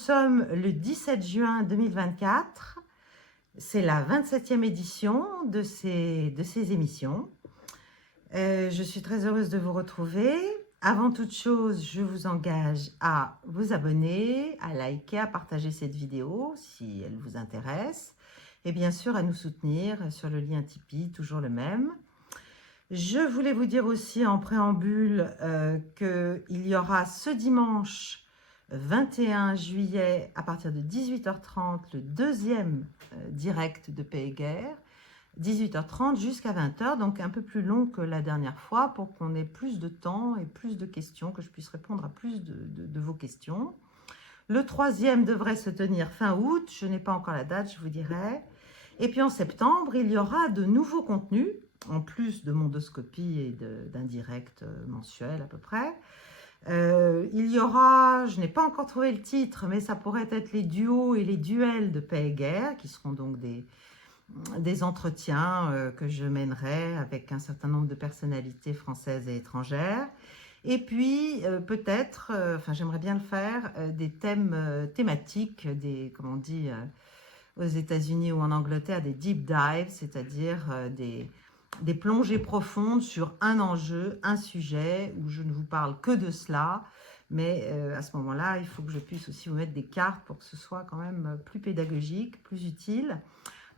sommes le 17 juin 2024. C'est la 27e édition de ces émissions. Je suis très heureuse de vous retrouver. Avant toute chose, je vous engage à vous abonner, à liker, à partager cette vidéo si elle vous intéresse. Et bien sûr, à nous soutenir sur le lien Tipeee, toujours le même. Je voulais vous dire aussi en préambule qu'il y aura ce dimanche 21 juillet à partir de 18h30 le deuxième direct de Paix et Guerre, 18h30 jusqu'à 20h, donc un peu plus long que la dernière fois pour qu'on ait plus de temps et plus de questions, que je puisse répondre à plus de vos questions. Le troisième devrait se tenir fin août, je n'ai pas encore la date, je vous dirai. Et puis en septembre, il y aura de nouveaux contenus, en plus de Mondoscopie et d'un direct mensuel à peu près. Il y aura, je n'ai pas encore trouvé le titre, mais ça pourrait être les duos et les duels de Paix et Guerre, qui seront donc des entretiens que je mènerai avec un certain nombre de personnalités françaises et étrangères. Et puis, peut-être, enfin j'aimerais bien le faire, des thèmes thématiques, comme on dit aux États-Unis ou en Angleterre, des deep dives, c'est-à-dire des plongées profondes sur un enjeu, un sujet, où je ne vous parle que de cela. Mais à ce moment-là, il faut que je puisse aussi vous mettre des cartes pour que ce soit quand même plus pédagogique, plus utile.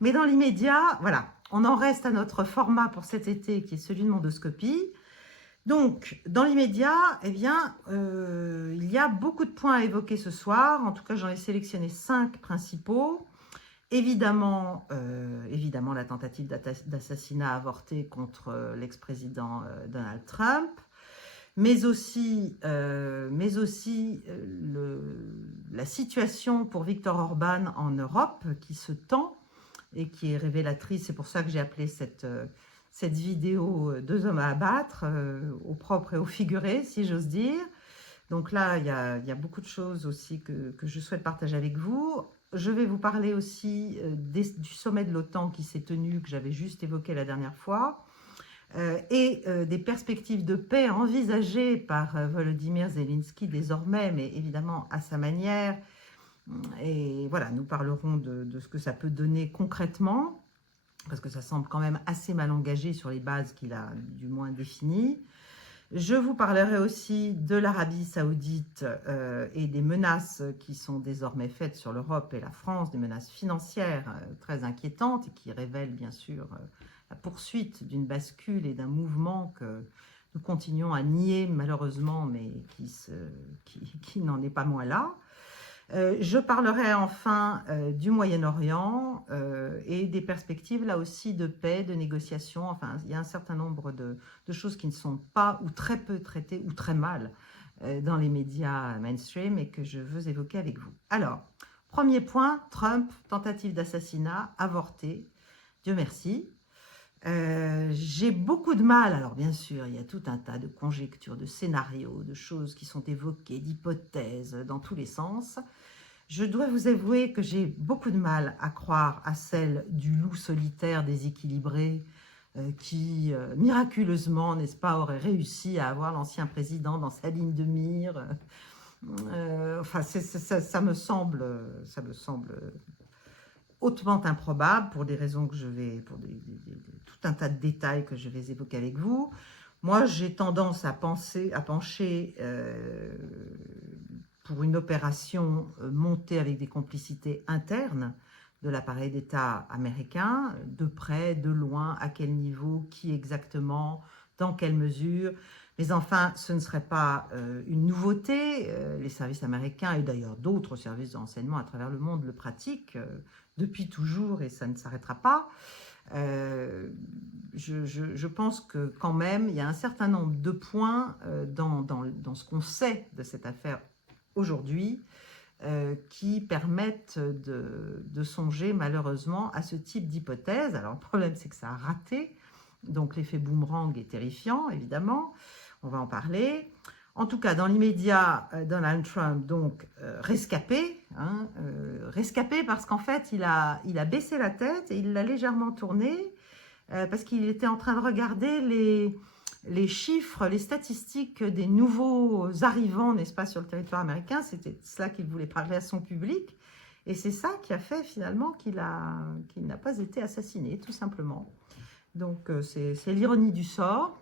Mais dans l'immédiat, voilà, on en reste à notre format pour cet été qui est celui de Mondoscopie. Donc, dans l'immédiat, eh bien, il y a beaucoup de points à évoquer ce soir. En tout cas, j'en ai sélectionné 5 principaux. Évidemment, la tentative d'assassinat avorté contre l'ex-président Donald Trump, mais aussi la situation pour Viktor Orban en Europe qui se tend et qui est révélatrice. C'est pour ça que j'ai appelé cette vidéo « Deux hommes à abattre », au propre et au figuré, si j'ose dire. Donc là, il y a beaucoup de choses aussi que je souhaite partager avec vous. Je vais vous parler aussi du sommet de l'OTAN qui s'est tenu, que j'avais juste évoqué la dernière fois, et des perspectives de paix envisagées par Volodymyr Zelensky désormais, mais évidemment à sa manière. Et voilà, nous parlerons de ce que ça peut donner concrètement, parce que ça semble quand même assez mal engagé sur les bases qu'il a du moins définies. Je vous parlerai aussi de l'Arabie Saoudite et des menaces qui sont désormais faites sur l'Europe et la France, des menaces financières très inquiétantes et qui révèlent bien sûr la poursuite d'une bascule et d'un mouvement que nous continuons à nier malheureusement, mais qui n'en est pas moins là. Je parlerai enfin du Moyen-Orient et des perspectives là aussi de paix, de négociation. Enfin, il y a un certain nombre de choses qui ne sont pas ou très peu traitées ou très mal dans les médias mainstream et que je veux évoquer avec vous. Alors, premier point, Trump, tentative d'assassinat avortée. Dieu merci. J'ai beaucoup de mal, alors bien sûr, il y a tout un tas de conjectures, de scénarios, de choses qui sont évoquées, d'hypothèses dans tous les sens. Je dois vous avouer que j'ai beaucoup de mal à croire à celle du loup solitaire déséquilibré qui, miraculeusement, n'est-ce pas, aurait réussi à avoir l'ancien président dans sa ligne de mire. Enfin, ça me semble hautement improbable pour des raisons que je vais, pour tout un tas de détails que je vais évoquer avec vous. Moi, j'ai tendance à pencher pour une opération montée avec des complicités internes de l'appareil d'État américain, de près, de loin, à quel niveau, qui exactement, dans quelle mesure. Mais enfin, ce ne serait pas une nouveauté. Les services américains et d'ailleurs d'autres services de renseignement à travers le monde le pratiquent depuis toujours et ça ne s'arrêtera pas. Je pense que quand même, il y a un certain nombre de points dans ce qu'on sait de cette affaire aujourd'hui qui permettent de songer malheureusement à ce type d'hypothèse. Alors le problème, c'est que ça a raté. Donc l'effet boomerang est terrifiant, évidemment. On va en parler. En tout cas, dans l'immédiat, Donald Trump, donc, rescapé. Rescapé parce qu'en fait, il a baissé la tête et il l'a légèrement tournée parce qu'il était en train de regarder les chiffres, les statistiques des nouveaux arrivants, n'est-ce pas, sur le territoire américain. C'était cela qu'il voulait parler à son public. Et c'est ça qui a fait finalement qu'il n'a pas été assassiné, tout simplement. Donc c'est l'ironie du sort.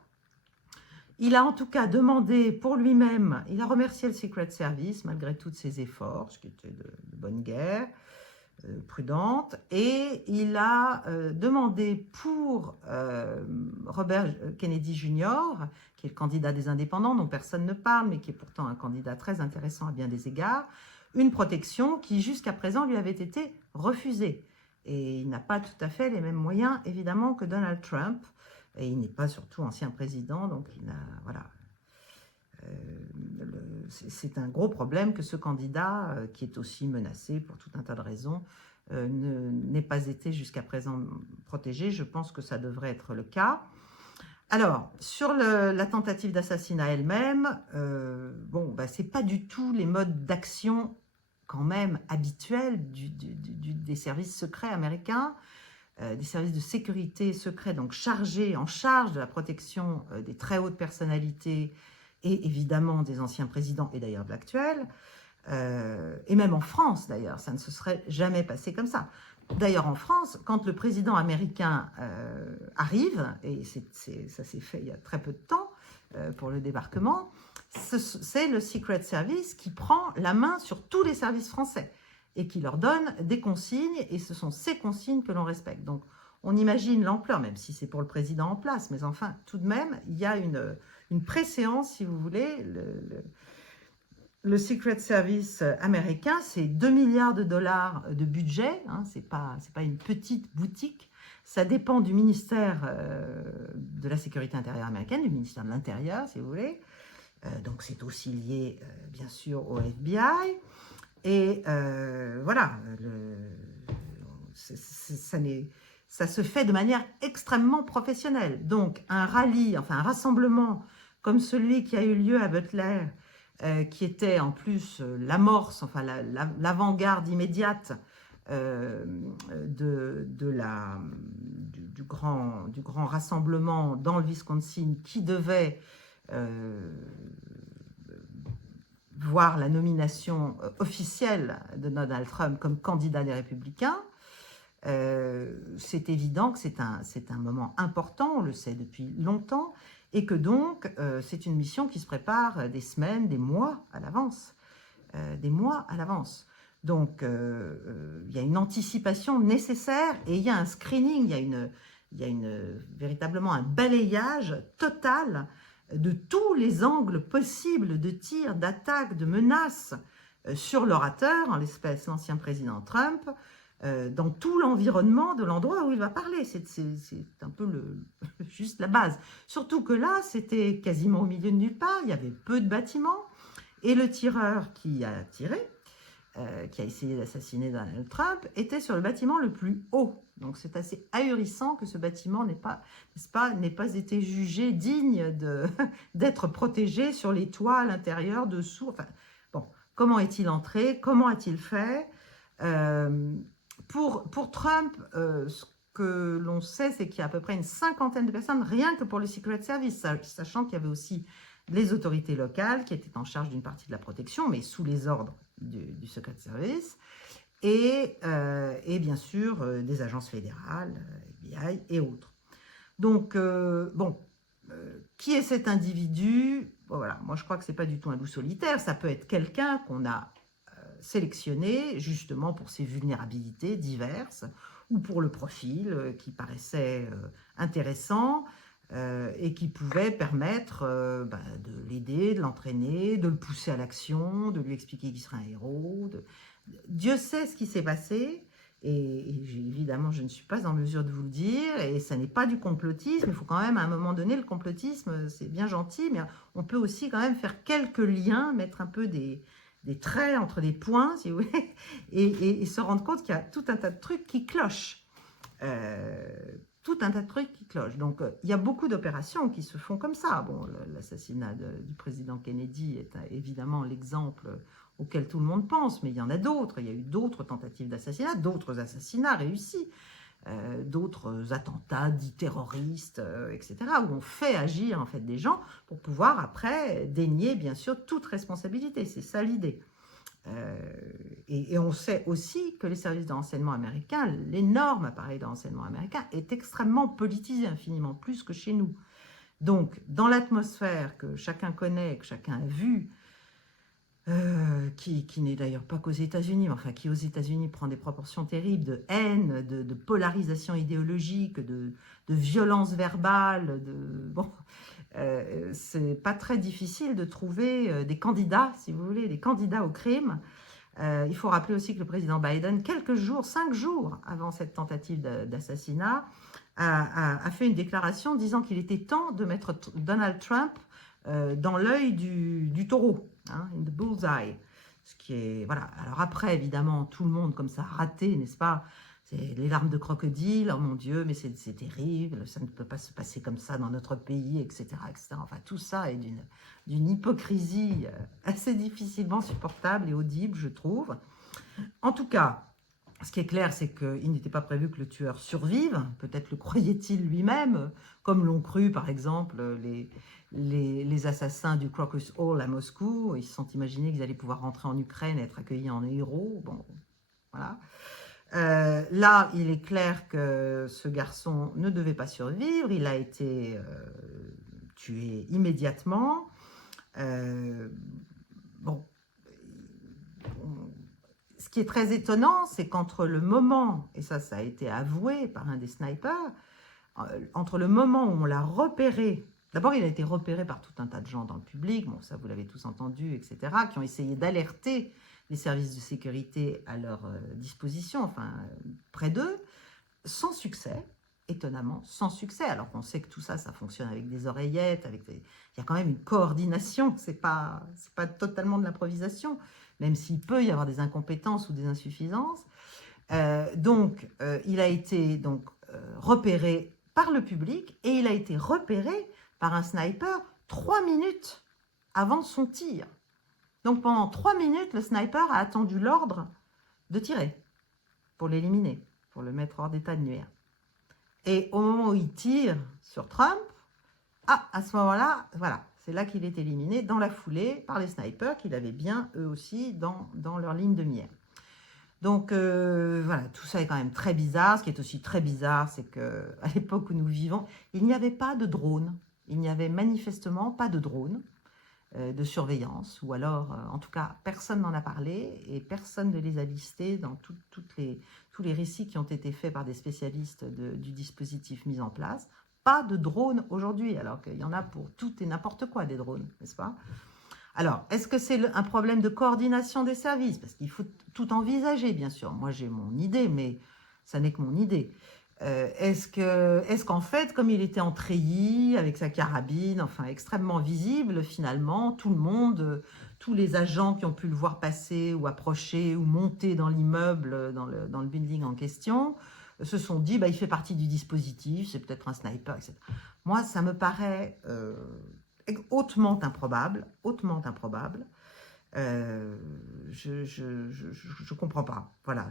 Il a en tout cas demandé pour lui-même, il a remercié le Secret Service malgré tous ses efforts, ce qui était de bonne guerre, prudente, et il a demandé pour Robert Kennedy Jr., qui est le candidat des indépendants dont personne ne parle, mais qui est pourtant un candidat très intéressant à bien des égards, une protection qui jusqu'à présent lui avait été refusée. Et il n'a pas tout à fait les mêmes moyens, évidemment, que Donald Trump, et il n'est pas surtout ancien président, donc il a, voilà. C'est un gros problème que ce candidat, qui est aussi menacé pour tout un tas de raisons, n'ait pas été jusqu'à présent protégé. Je pense que ça devrait être le cas. Alors, sur la tentative d'assassinat elle-même, bon, bah, ce n'est pas du tout les modes d'action quand même habituels des services secrets américains, des services de sécurité secrets, donc en charge de la protection des très hautes personnalités et évidemment des anciens présidents et d'ailleurs de l'actuel, et même en France d'ailleurs, ça ne se serait jamais passé comme ça. D'ailleurs en France, quand le président américain arrive, et ça s'est fait il y a très peu de temps pour le débarquement, c'est le Secret Service qui prend la main sur tous les services français et qui leur donne des consignes, et ce sont ces consignes que l'on respecte. Donc on imagine l'ampleur, même si c'est pour le président en place, mais enfin tout de même, il y a une préséance, si vous voulez. Le Secret Service américain, c'est 2 milliards de dollars de budget, hein, c'est pas une petite boutique, ça dépend du ministère de la Sécurité intérieure américaine, du ministère de l'Intérieur, si vous voulez, donc c'est aussi lié, bien sûr, au FBI, et voilà, ça se fait de manière extrêmement professionnelle. Donc un rallye, enfin un rassemblement comme celui qui a eu lieu à Butler, qui était en plus l'amorce, enfin l'avant-garde immédiate du grand rassemblement dans le Wisconsin qui devait voir la nomination officielle de Donald Trump comme candidat des Républicains. C'est évident que c'est un moment important, on le sait depuis longtemps, et que donc c'est une mission qui se prépare des semaines, des mois à l'avance. Donc il y a une anticipation nécessaire et il y a un screening, il y a véritablement un balayage total de tous les angles possibles de tir, d'attaque, de menaces sur l'orateur, en l'espèce l'ancien président Trump, dans tout l'environnement de l'endroit où il va parler. C'est un peu juste la base. Surtout que là, c'était quasiment au milieu de nulle part, il y avait peu de bâtiments, et le tireur qui a tiré, qui a essayé d'assassiner Donald Trump, était sur le bâtiment le plus haut. Donc c'est assez ahurissant que ce bâtiment n'ait pas été jugé digne d'être protégé sur les toits, à l'intérieur, dessous. Enfin, bon, comment est-il entré? Comment a-t-il fait? Pour Trump, ce que l'on sait, c'est qu'il y a à peu près une cinquantaine de personnes, rien que pour le Secret Service, sachant qu'il y avait aussi les autorités locales qui étaient en charge d'une partie de la protection, mais sous les ordres du Secret Service, et bien sûr des agences fédérales, FBI et autres. Donc, qui est cet individu? Bon, voilà, moi je crois que ce n'est pas du tout un loup solitaire, ça peut être quelqu'un qu'on a sélectionné justement pour ses vulnérabilités diverses ou pour le profil qui paraissait intéressant et qui pouvait permettre de l'aider, de l'entraîner, de le pousser à l'action, de lui expliquer qu'il serait un héros. Dieu sait ce qui s'est passé et évidemment je ne suis pas en mesure de vous le dire et ça n'est pas du complotisme. Il faut quand même à un moment donné, le complotisme c'est bien gentil, mais on peut aussi quand même faire quelques liens, mettre un peu des traits entre des points, si vous voulez, et se rendre compte qu'il y a tout un tas de trucs qui clochent. Donc, il y a beaucoup d'opérations qui se font comme ça. Bon, l'assassinat du président Kennedy est évidemment l'exemple auquel tout le monde pense, mais il y en a d'autres. Il y a eu d'autres tentatives d'assassinat, d'autres assassinats réussis. d'autres attentats dits terroristes, etc., où on fait agir en fait des gens pour pouvoir après dénier bien sûr toute responsabilité. C'est ça l'idée. Et on sait aussi que les services de renseignement américains, l'énorme appareil de renseignement américain, est extrêmement politisé, infiniment plus que chez nous. Donc, dans l'atmosphère que chacun connaît, que chacun a vue, qui n'est d'ailleurs pas qu'aux États-Unis, mais enfin qui aux États-Unis prend des proportions terribles de haine, de polarisation idéologique, de violence verbale, bon, c'est pas très difficile de trouver des candidats, si vous voulez, des candidats au crime. Il faut rappeler aussi que le président Biden, quelques jours, 5 jours avant cette tentative d'assassinat, a fait une déclaration disant qu'il était temps de mettre Donald Trump dans l'œil du taureau, hein, in the bullseye. Ce qui est, voilà. Alors après, évidemment, tout le monde comme ça a raté, n'est-ce pas? C'est les larmes de crocodile, oh mon Dieu, mais c'est terrible, ça ne peut pas se passer comme ça dans notre pays, etc., etc. Enfin, tout ça est d'une hypocrisie assez difficilement supportable et audible, je trouve. En tout cas, ce qui est clair, c'est qu'il n'était pas prévu que le tueur survive. Peut-être le croyait-il lui-même, comme l'ont cru, par exemple, les assassins du Crocus Hall à Moscou. Ils se sont imaginés qu'ils allaient pouvoir rentrer en Ukraine et être accueillis en héros. Bon, voilà. Là, il est clair que ce garçon ne devait pas survivre. Il a été tué immédiatement. Bon, ce qui est très étonnant, c'est qu'entre le moment, et ça a été avoué par un des snipers, entre le moment où on l'a repéré, d'abord il a été repéré par tout un tas de gens dans le public, bon ça vous l'avez tous entendu, etc., qui ont essayé d'alerter les services de sécurité à leur disposition, enfin près d'eux, sans succès, étonnamment, sans succès, alors qu'on sait que tout ça, ça fonctionne avec des oreillettes, il y a quand même une coordination, c'est pas totalement de l'improvisation, même s'il peut y avoir des incompétences ou des insuffisances. Donc, il a été repéré par le public et il a été repéré par un sniper 3 minutes avant son tir. Donc, pendant 3 minutes, le sniper a attendu l'ordre de tirer pour l'éliminer, pour le mettre hors d'état de nuire. Et au moment où il tire sur Trump, à ce moment-là, voilà, c'est là qu'il est éliminé dans la foulée par les snipers qu'il avait bien, eux aussi, dans leur ligne de mire. Donc, voilà, tout ça est quand même très bizarre. Ce qui est aussi très bizarre, c'est qu'à l'époque où nous vivons, il n'y avait pas de drone. Il n'y avait manifestement pas de drone de surveillance, ou alors, en tout cas, personne n'en a parlé et personne ne les a listés dans tous les récits qui ont été faits par des spécialistes du dispositif mis en place. Pas de drone aujourd'hui, alors qu'il y en a pour tout et n'importe quoi des drones, n'est-ce pas? Alors, est-ce que c'est un problème de coordination des services? Parce qu'il faut tout envisager, bien sûr. Moi, j'ai mon idée, mais ça n'est que mon idée. Est-ce qu'en fait, comme il était en treillis, avec sa carabine, enfin extrêmement visible, finalement, tout le monde, tous les agents qui ont pu le voir passer ou approcher ou monter dans l'immeuble, dans le building en question, se sont dit, bah, il fait partie du dispositif, c'est peut-être un sniper, etc. Moi, ça me paraît hautement improbable, hautement improbable. Je comprends pas. Voilà,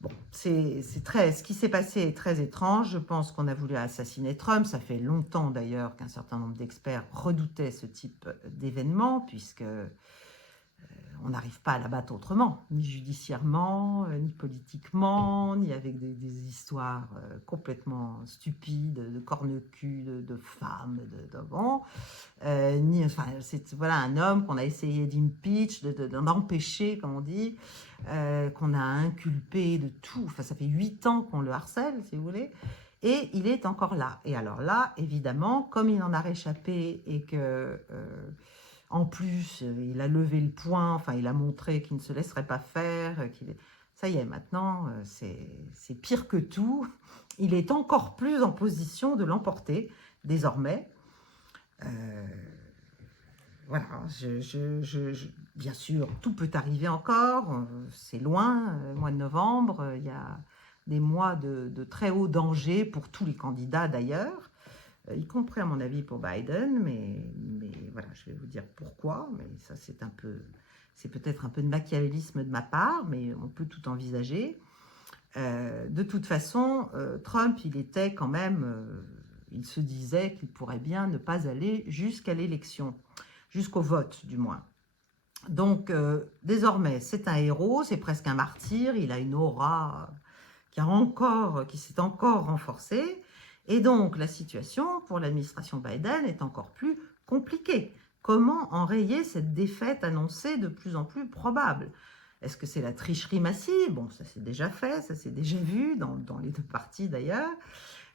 bon, ce qui s'est passé est très étrange. Je pense qu'on a voulu assassiner Trump. Ça fait longtemps d'ailleurs qu'un certain nombre d'experts redoutaient ce type d'événement, puisque on n'arrive pas à l'abattre autrement, ni judiciairement, ni politiquement, ni avec des histoires complètement stupides, de corne-cul, de femmes, bon, ni, enfin, c'est voilà, un homme qu'on a essayé d'impeach, d'empêcher, comme on dit, qu'on a inculpé de tout. Enfin, ça fait 8 ans qu'on le harcèle, si vous voulez, et il est encore là. Et alors là, évidemment, comme il en a réchappé et que... en plus, il a levé le poing, enfin, il a montré qu'il ne se laisserait pas faire. Ça y est, maintenant, c'est pire que tout. Il est encore plus en position de l'emporter, désormais. Voilà, bien sûr, tout peut arriver encore. C'est loin, mois de novembre. Il y a des mois de très haut danger pour tous les candidats, d'ailleurs. Y compris à mon avis pour Biden, mais voilà, je vais vous dire pourquoi, mais ça c'est peut-être un peu de machiavélisme de ma part, mais on peut tout envisager. De toute façon, Trump, il était quand même, il se disait qu'il pourrait bien ne pas aller jusqu'à l'élection, jusqu'au vote du moins. Donc, désormais, c'est un héros, c'est presque un martyr, il a une aura qui s'est encore renforcée. Et donc, la situation pour l'administration Biden est encore plus compliquée. Comment enrayer cette défaite annoncée de plus en plus probable? Est-ce que c'est la tricherie massive? Bon, ça s'est déjà fait, ça s'est déjà vu dans les deux parties d'ailleurs.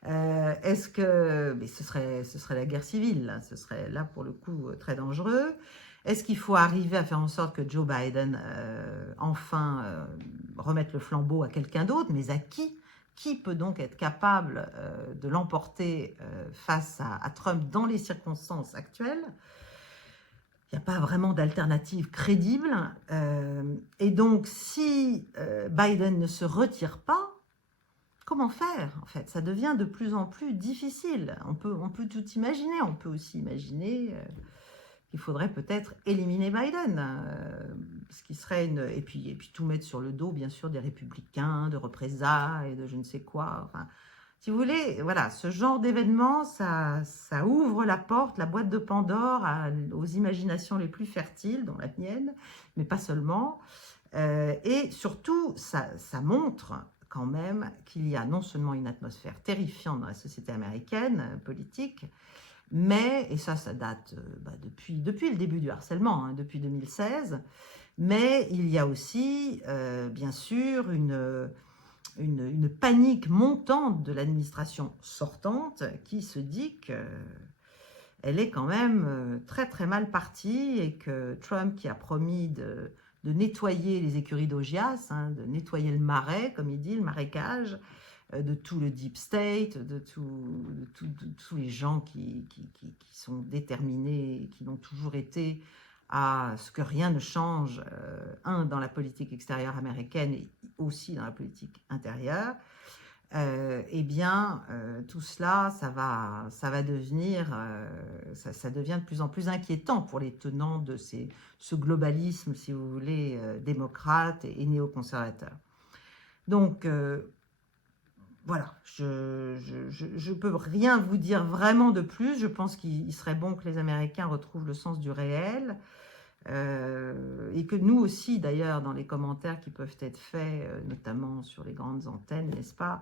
Est-ce que... Mais ce serait la guerre civile, là. Ce serait là pour le coup très dangereux. Est-ce qu'il faut arriver à faire en sorte que Joe Biden enfin remette le flambeau à quelqu'un d'autre? Mais à qui? Qui peut donc être capable de l'emporter face à Trump dans les circonstances actuelles? Il n'y a pas vraiment d'alternative crédible. Et donc, si Biden ne se retire pas, comment faire? En fait, ça devient de plus en plus difficile. On peut tout imaginer. On peut aussi imaginer qu'il faudrait peut-être éliminer Biden, ce qui serait et puis tout mettre sur le dos, bien sûr, des républicains, de représailles, de je ne sais quoi. Enfin, si vous voulez, voilà, ce genre d'événement, ça ouvre la porte, la boîte de Pandore aux imaginations les plus fertiles, dont la mienne, mais pas seulement. Et surtout, ça montre quand même qu'il y a non seulement une atmosphère terrifiante dans la société américaine, politique, mais, et ça date depuis le début du harcèlement, hein, depuis 2016, mais il y a aussi, bien sûr, une panique montante de l'administration sortante qui se dit qu'elle est quand même très très mal partie et que Trump, qui a promis de nettoyer les écuries d'Augias, hein, de nettoyer le marais, comme il dit, le marécage, de tout le deep state, de tous les gens qui sont déterminés, qui l'ont toujours été, à ce que rien ne change, dans la politique extérieure américaine et aussi dans la politique intérieure, eh bien, tout cela, ça va devenir, ça devient de plus en plus inquiétant pour les tenants de ce globalisme, si vous voulez, démocrate et néoconservateur. Donc, voilà, je peux rien vous dire vraiment de plus. Je pense qu'il serait bon que les Américains retrouvent le sens du réel, et que nous aussi, d'ailleurs, dans les commentaires qui peuvent être faits, notamment sur les grandes antennes, n'est-ce pas,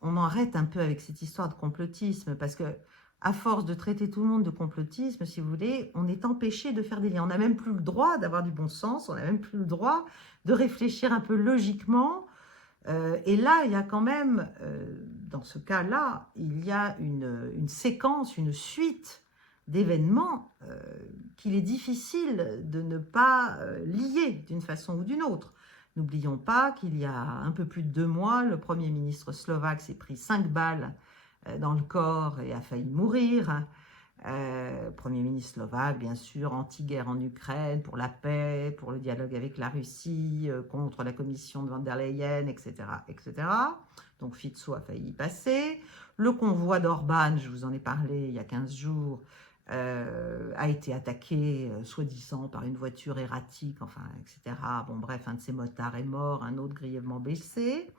on arrête un peu avec cette histoire de complotisme, parce que à force de traiter tout le monde de complotisme, si vous voulez, on est empêché de faire des liens. On n'a même plus le droit d'avoir du bon sens, on n'a même plus le droit de réfléchir un peu logiquement. Et là, il y a quand même, dans ce cas-là, il y a une séquence, une suite d'événements qu'il est difficile de ne pas lier d'une façon ou d'une autre. N'oublions pas qu'il y a un peu plus de 2 mois, le Premier ministre slovaque s'est pris 5 balles dans le corps et a failli mourir. Premier ministre slovaque, bien sûr, anti-guerre en Ukraine, pour la paix, pour le dialogue avec la Russie, contre la commission de von der Leyen, etc., etc. Donc Fico a failli y passer. Le convoi d'Orban, je vous en ai parlé il y a 15 jours, a été attaqué, soi-disant, par une voiture erratique, enfin, etc. Bon, bref, un de ses motards est mort, un autre grièvement blessé.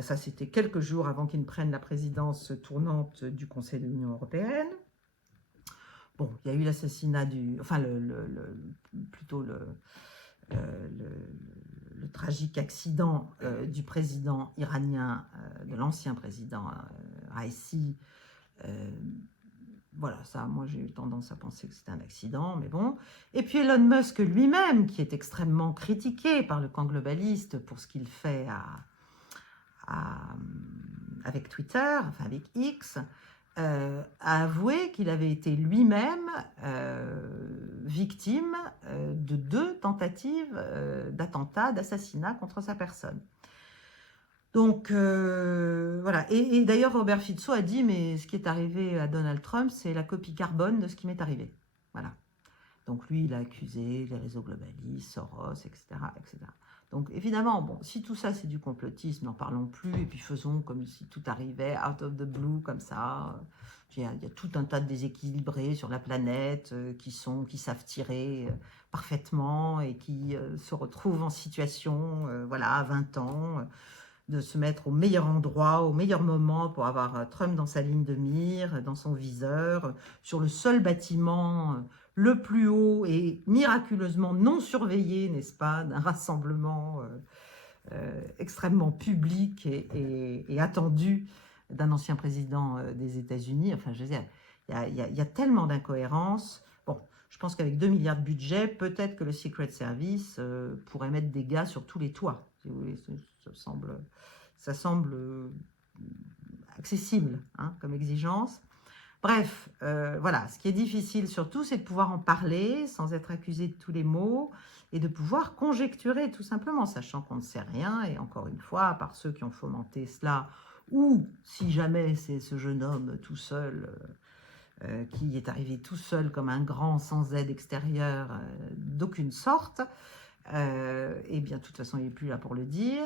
Ça, c'était quelques jours avant qu'il ne prenne la présidence tournante du Conseil de l'Union européenne. Bon, il y a eu l'assassinat plutôt le tragique accident du président iranien, de l'ancien président Raisi. Voilà, ça, moi j'ai eu tendance à penser que c'était un accident, mais bon. Et puis Elon Musk lui-même, qui est extrêmement critiqué par le camp globaliste pour ce qu'il fait avec Twitter, enfin avec X, a avoué qu'il avait été lui-même victime de 2 tentatives d'attentat, d'assassinat contre sa personne. Donc, voilà. Et d'ailleurs, Robert Fico a dit, mais ce qui est arrivé à Donald Trump, c'est la copie carbone de ce qui m'est arrivé. Voilà. Donc, lui, il a accusé les réseaux globalistes, Soros, etc., etc. Donc évidemment, bon, si tout ça c'est du complotisme, n'en parlons plus, et puis faisons comme si tout arrivait out of the blue, comme ça. Il y a tout un tas de déséquilibrés sur la planète qui savent tirer parfaitement et qui se retrouvent en situation, voilà, à 20 ans, de se mettre au meilleur endroit, au meilleur moment pour avoir Trump dans sa ligne de mire, dans son viseur, sur le seul bâtiment le plus haut et miraculeusement non surveillé, n'est-ce pas, d'un rassemblement extrêmement public et attendu d'un ancien président des États-Unis. Enfin, je veux dire, il y a tellement d'incohérences. Bon, je pense qu'avec 2 milliards de budget, peut-être que le Secret Service pourrait mettre des gars sur tous les toits, si vous voulez. Ça semble accessible hein, comme exigence. Bref, voilà, ce qui est difficile surtout, c'est de pouvoir en parler sans être accusé de tous les maux et de pouvoir conjecturer tout simplement, sachant qu'on ne sait rien, et encore une fois, à part ceux qui ont fomenté cela, ou si jamais c'est ce jeune homme tout seul, qui est arrivé tout seul comme un grand sans aide extérieure d'aucune sorte, et bien de toute façon il n'est plus là pour le dire,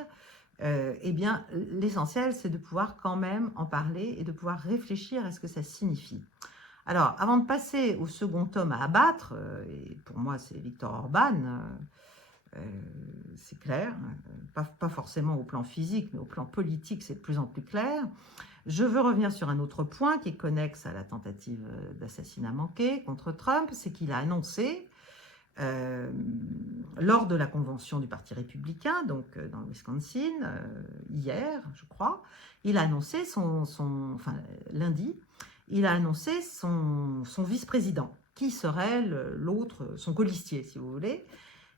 eh bien, l'essentiel, c'est de pouvoir quand même en parler et de pouvoir réfléchir à ce que ça signifie. Alors, avant de passer au second tome à abattre, et pour moi, c'est Viktor Orban, c'est clair, pas forcément au plan physique, mais au plan politique, c'est de plus en plus clair. Je veux revenir sur un autre point qui est connexe à la tentative d'assassinat manqué contre Trump, c'est qu'il a annoncé lors de la convention du Parti républicain, donc dans le Wisconsin, hier, je crois, il a annoncé enfin lundi, il a annoncé son vice-président, qui serait l'autre, son colistier, si vous voulez,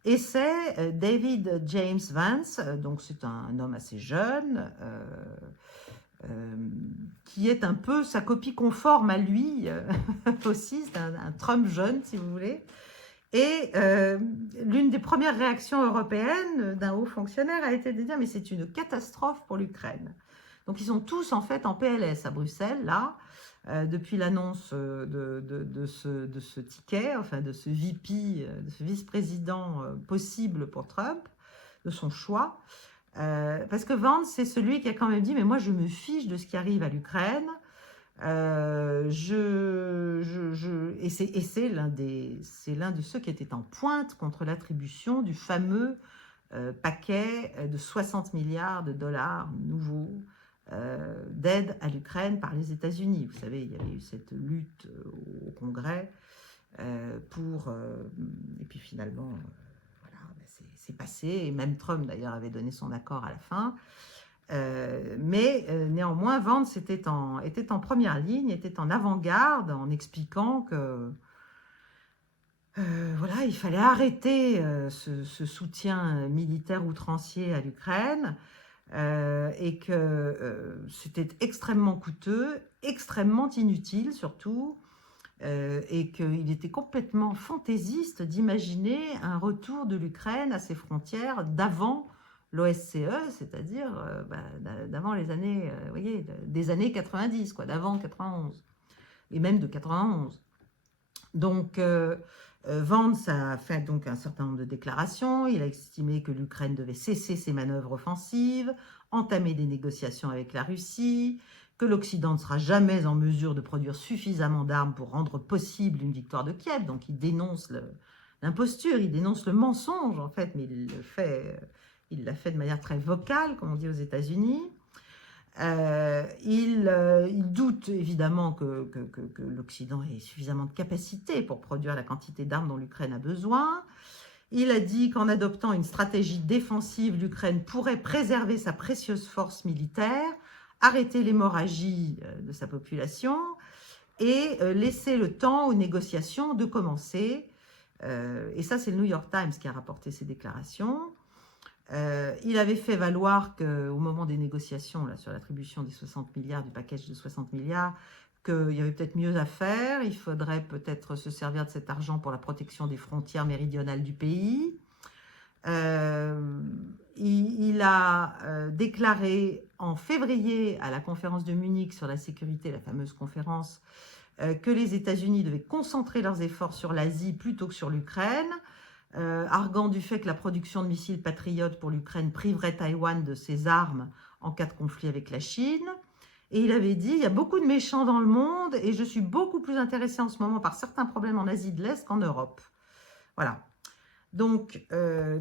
et c'est David James Vance, donc c'est un homme assez jeune, qui est un peu sa copie conforme à lui aussi, c'est un Trump jeune, si vous voulez. Et l'une des premières réactions européennes d'un haut fonctionnaire a été de dire mais c'est une catastrophe pour l'Ukraine. Donc ils sont tous en fait en PLS à Bruxelles, là, depuis l'annonce de ce ticket, enfin de ce VP, de ce vice-président possible pour Trump, de son choix. Parce que Vance, c'est celui qui a quand même dit mais moi je me fiche de ce qui arrive à l'Ukraine. Et c'est l'un de ceux qui étaient en pointe contre l'attribution du fameux paquet de 60 milliards de dollars nouveaux d'aide à l'Ukraine par les États-Unis. Vous savez, il y avait eu cette lutte au Congrès et puis finalement, voilà, c'est passé. Et même Trump, d'ailleurs, avait donné son accord à la fin. Mais néanmoins, Vance était en première ligne, était en avant-garde en expliquant que voilà, il fallait arrêter ce soutien militaire outrancier à l'Ukraine et que c'était extrêmement coûteux, extrêmement inutile surtout, et qu'il était complètement fantaisiste d'imaginer un retour de l'Ukraine à ses frontières d'avant l'OSCE, c'est-à-dire d'avant les années, vous voyez, des années 90, quoi, d'avant 91, et même de 91. Donc, Vance a fait donc un certain nombre de déclarations. Il a estimé que l'Ukraine devait cesser ses manœuvres offensives, entamer des négociations avec la Russie, que l'Occident ne sera jamais en mesure de produire suffisamment d'armes pour rendre possible une victoire de Kiev. Donc, il dénonce l'imposture, il dénonce le mensonge, en fait, mais il l'a fait de manière très vocale, comme on dit aux États-Unis. Il doute évidemment que l'Occident ait suffisamment de capacité pour produire la quantité d'armes dont l'Ukraine a besoin. Il a dit qu'en adoptant une stratégie défensive, l'Ukraine pourrait préserver sa précieuse force militaire, arrêter l'hémorragie de sa population et laisser le temps aux négociations de commencer. Et ça, c'est le New York Times qui a rapporté ces déclarations. Il avait fait valoir qu'au moment des négociations là, sur l'attribution des 60 milliards, du package de 60 milliards, qu'il y avait peut-être mieux à faire. Il faudrait peut-être se servir de cet argent pour la protection des frontières méridionales du pays. Il a déclaré en février à la conférence de Munich sur la sécurité, la fameuse conférence, que les États-Unis devaient concentrer leurs efforts sur l'Asie plutôt que sur l'Ukraine. arguant du fait que la production de missiles Patriot pour l'Ukraine priverait Taïwan de ses armes en cas de conflit avec la Chine. Et il avait dit, il y a beaucoup de méchants dans le monde et je suis beaucoup plus intéressé en ce moment par certains problèmes en Asie de l'Est qu'en Europe. Voilà. Donc,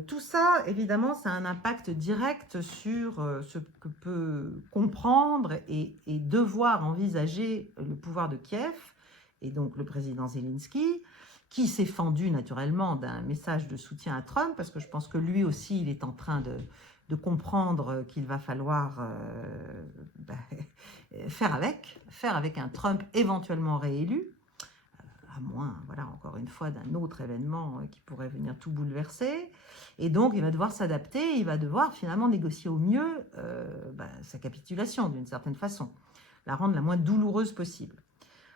tout ça, évidemment, ça a un impact direct sur ce que peut comprendre et devoir envisager le pouvoir de Kiev, et donc le président Zelensky, qui s'est fendu naturellement d'un message de soutien à Trump, parce que je pense que lui aussi, il est en train de comprendre qu'il va falloir faire avec un Trump éventuellement réélu, à moins, voilà, encore une fois, d'un autre événement qui pourrait venir tout bouleverser. Et donc, il va devoir s'adapter, il va devoir finalement négocier au mieux sa capitulation, d'une certaine façon, la rendre la moins douloureuse possible.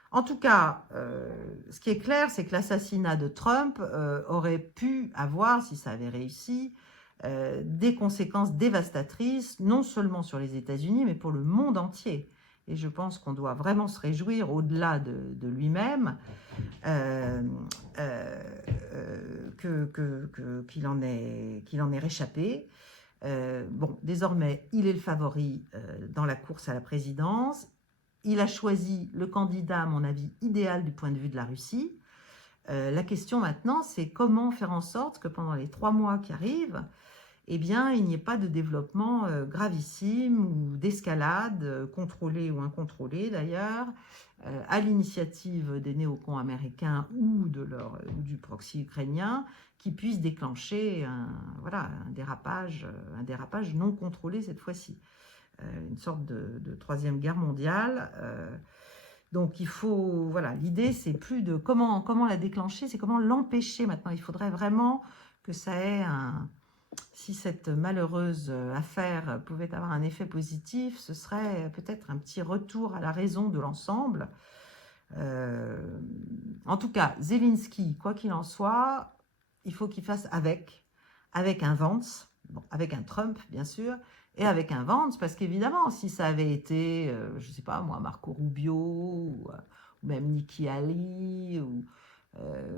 En tout cas, ce qui est clair, c'est que l'assassinat de Trump aurait pu avoir, si ça avait réussi, des conséquences dévastatrices, non seulement sur les États-Unis, mais pour le monde entier. Et je pense qu'on doit vraiment se réjouir, au-delà de lui-même, qu'il en ait réchappé. Bon, désormais, il est le favori dans la course à la présidence. Il a choisi le candidat, à mon avis, idéal du point de vue de la Russie. La question maintenant, c'est comment faire en sorte que pendant les 3 mois qui arrivent, eh bien, il n'y ait pas de développement gravissime ou d'escalade, contrôlée ou incontrôlée d'ailleurs, à l'initiative des néocons américains ou du proxy ukrainien, qui puisse déclencher un dérapage non contrôlé cette fois-ci. Une sorte de troisième guerre mondiale. Donc il faut, voilà, l'idée c'est plus de comment la déclencher, c'est comment l'empêcher maintenant. Il faudrait vraiment que ça ait si cette malheureuse affaire pouvait avoir un effet positif, ce serait peut-être un petit retour à la raison de l'ensemble. En tout cas, Zelensky, quoi qu'il en soit, il faut qu'il fasse avec un Vance, bon, avec un Trump bien sûr, et avec un Vance, parce qu'évidemment, si ça avait été, je ne sais pas moi, Marco Rubio, ou même Nikki Haley,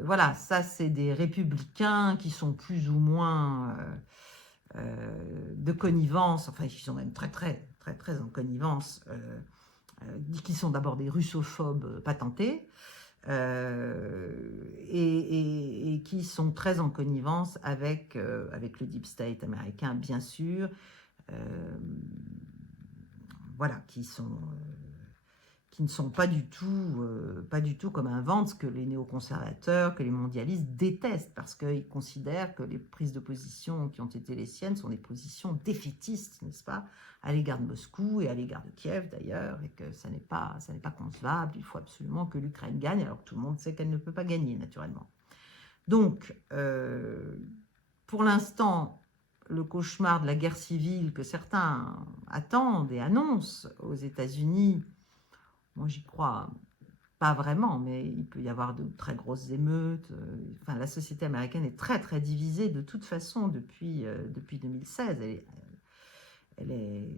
voilà, ça c'est des républicains qui sont plus ou moins de connivence, enfin qui sont même très en connivence, qui sont d'abord des russophobes patentés, et qui sont très en connivence avec le deep state américain, bien sûr, voilà, qui ne sont pas du tout comme un Vance que les néoconservateurs, que les mondialistes détestent, parce qu'ils considèrent que les prises de position qui ont été les siennes sont des positions défaitistes, n'est-ce pas, à l'égard de Moscou et à l'égard de Kiev d'ailleurs, et que ça n'est pas concevable, il faut absolument que l'Ukraine gagne, alors que tout le monde sait qu'elle ne peut pas gagner, naturellement. Donc, pour l'instant, le cauchemar de la guerre civile que certains attendent et annoncent aux États-Unis, moi, j'y crois pas vraiment, mais il peut y avoir de très grosses émeutes. Enfin, la société américaine est très divisée de toute façon depuis 2016. Elle est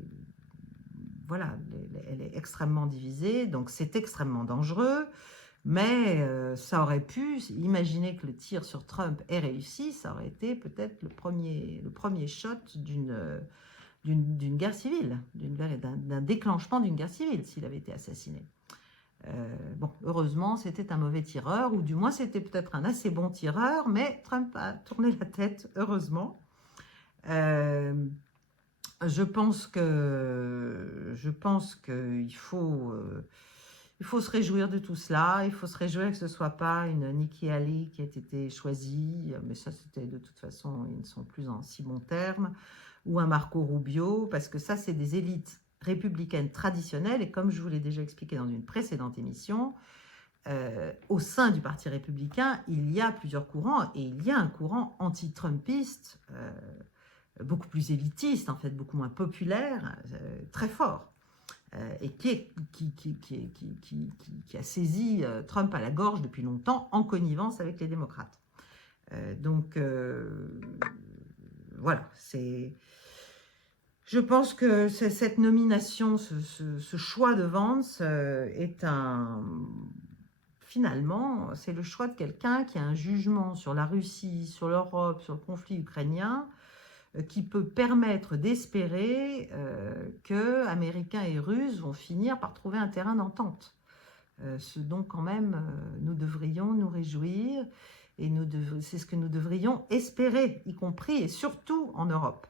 extrêmement divisée, donc c'est extrêmement dangereux. Mais ça aurait pu, imaginer que le tir sur Trump ait réussi, ça aurait été peut-être le premier shot d'une guerre civile, d'un déclenchement d'une guerre civile s'il avait été assassiné. Bon, heureusement, c'était un mauvais tireur, ou du moins c'était peut-être un assez bon tireur, mais Trump a tourné la tête, heureusement. Je pense qu'il faut se réjouir de tout cela. Il faut se réjouir que ce ne soit pas une Nikki Haley qui ait été choisie, mais ça, c'était de toute façon, ils ne sont plus en si bons termes, ou un Marco Rubio, parce que ça, c'est des élites républicaines traditionnelles, et comme je vous l'ai déjà expliqué dans une précédente émission, au sein du Parti républicain, il y a plusieurs courants, et il y a un courant anti-trumpiste, beaucoup plus élitiste, en fait, beaucoup moins populaire, très fort, et qui a saisi Trump à la gorge depuis longtemps, en connivence avec les démocrates. Donc, voilà, je pense que cette nomination, ce choix de Vance est finalement, c'est le choix de quelqu'un qui a un jugement sur la Russie, sur l'Europe, sur le conflit ukrainien, qui peut permettre d'espérer que Américains et Russes vont finir par trouver un terrain d'entente. Ce dont quand même nous devrions nous réjouir, et c'est ce que nous devrions espérer, y compris et surtout en Europe.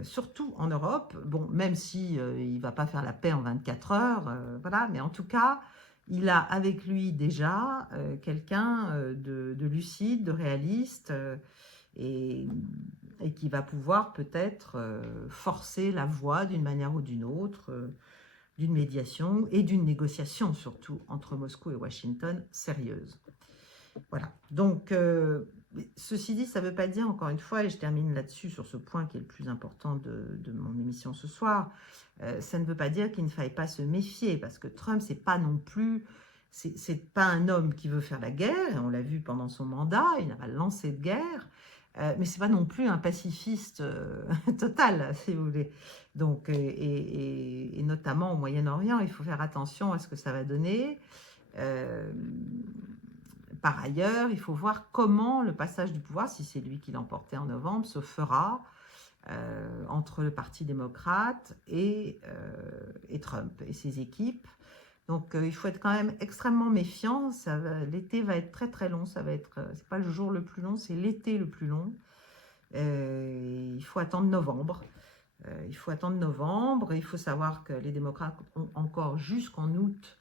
Surtout en Europe, bon, même si il ne va pas faire la paix en 24 heures, voilà, mais en tout cas, il a avec lui déjà quelqu'un de lucide, de réaliste, et qui va pouvoir peut-être forcer la voie d'une manière ou d'une autre, d'une médiation et d'une négociation surtout entre Moscou et Washington sérieuse. Voilà, donc ceci dit, ça ne veut pas dire, encore une fois, et je termine là-dessus sur ce point qui est le plus important de mon émission ce soir, ça ne veut pas dire qu'il ne faille pas se méfier, parce que Trump, c'est pas non plus, c'est pas un homme qui veut faire la guerre, et on l'a vu pendant son mandat, il n'a pas lancé de guerre, mais c'est pas non plus un pacifiste total, si vous voulez. Donc, et notamment au Moyen-Orient, il faut faire attention à ce que ça va donner. Par ailleurs, il faut voir comment le passage du pouvoir, si c'est lui qui l'emportait en novembre, se fera entre le Parti démocrate et Trump et ses équipes. Donc, il faut être quand même extrêmement méfiant. L'été va être très très long. Ça va être, c'est pas le jour le plus long, c'est l'été le plus long. Il faut attendre novembre. Il faut attendre novembre. Il faut savoir que les démocrates ont encore jusqu'en août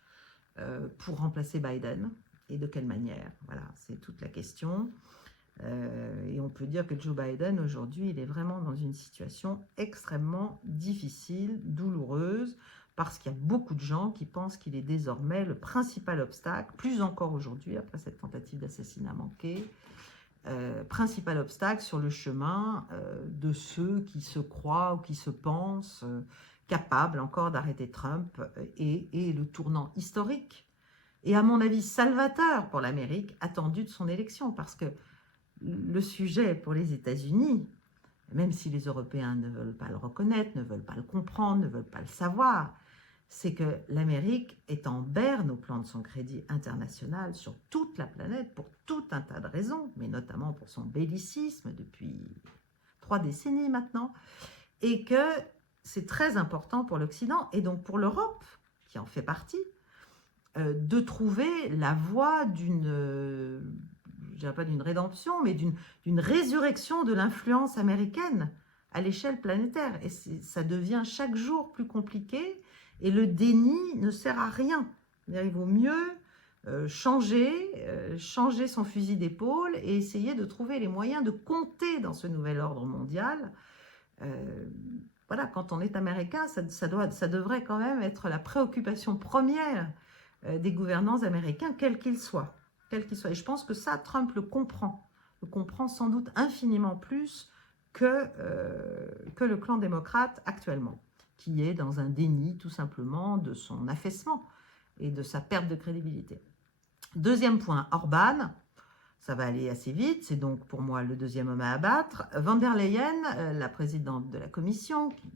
pour remplacer Biden. Et de quelle manière? Voilà, c'est toute la question. Et on peut dire que Joe Biden, aujourd'hui, il est vraiment dans une situation extrêmement difficile, douloureuse, parce qu'il y a beaucoup de gens qui pensent qu'il est désormais le principal obstacle, plus encore aujourd'hui, après cette tentative d'assassinat manqué, principal obstacle sur le chemin de ceux qui se croient ou qui se pensent capables encore d'arrêter Trump et le tournant historique et à mon avis salvateur pour l'Amérique attendu de son élection, parce que le sujet pour les États-Unis, même si les Européens ne veulent pas le reconnaître, ne veulent pas le comprendre, ne veulent pas le savoir, c'est que l'Amérique est en berne au plan de son crédit international sur toute la planète pour tout un tas de raisons, mais notamment pour son bellicisme depuis 3 décennies maintenant, et que c'est très important pour l'Occident et donc pour l'Europe, qui en fait partie, de trouver la voie d'une, je dirais pas d'une rédemption, mais d'une résurrection de l'influence américaine à l'échelle planétaire. Et ça devient chaque jour plus compliqué, et le déni ne sert à rien. Il vaut mieux changer son fusil d'épaule et essayer de trouver les moyens de compter dans ce nouvel ordre mondial. Voilà, quand on est américain, ça devrait quand même être la préoccupation première des gouvernants américains, quels qu'ils soient. Et je pense que ça, Trump le comprend sans doute infiniment plus que le clan démocrate actuellement, qui est dans un déni tout simplement de son affaissement et de sa perte de crédibilité. Deuxième point, Orban, ça va aller assez vite, c'est donc pour moi le deuxième homme à abattre. Von der Leyen, la présidente de la Commission, qui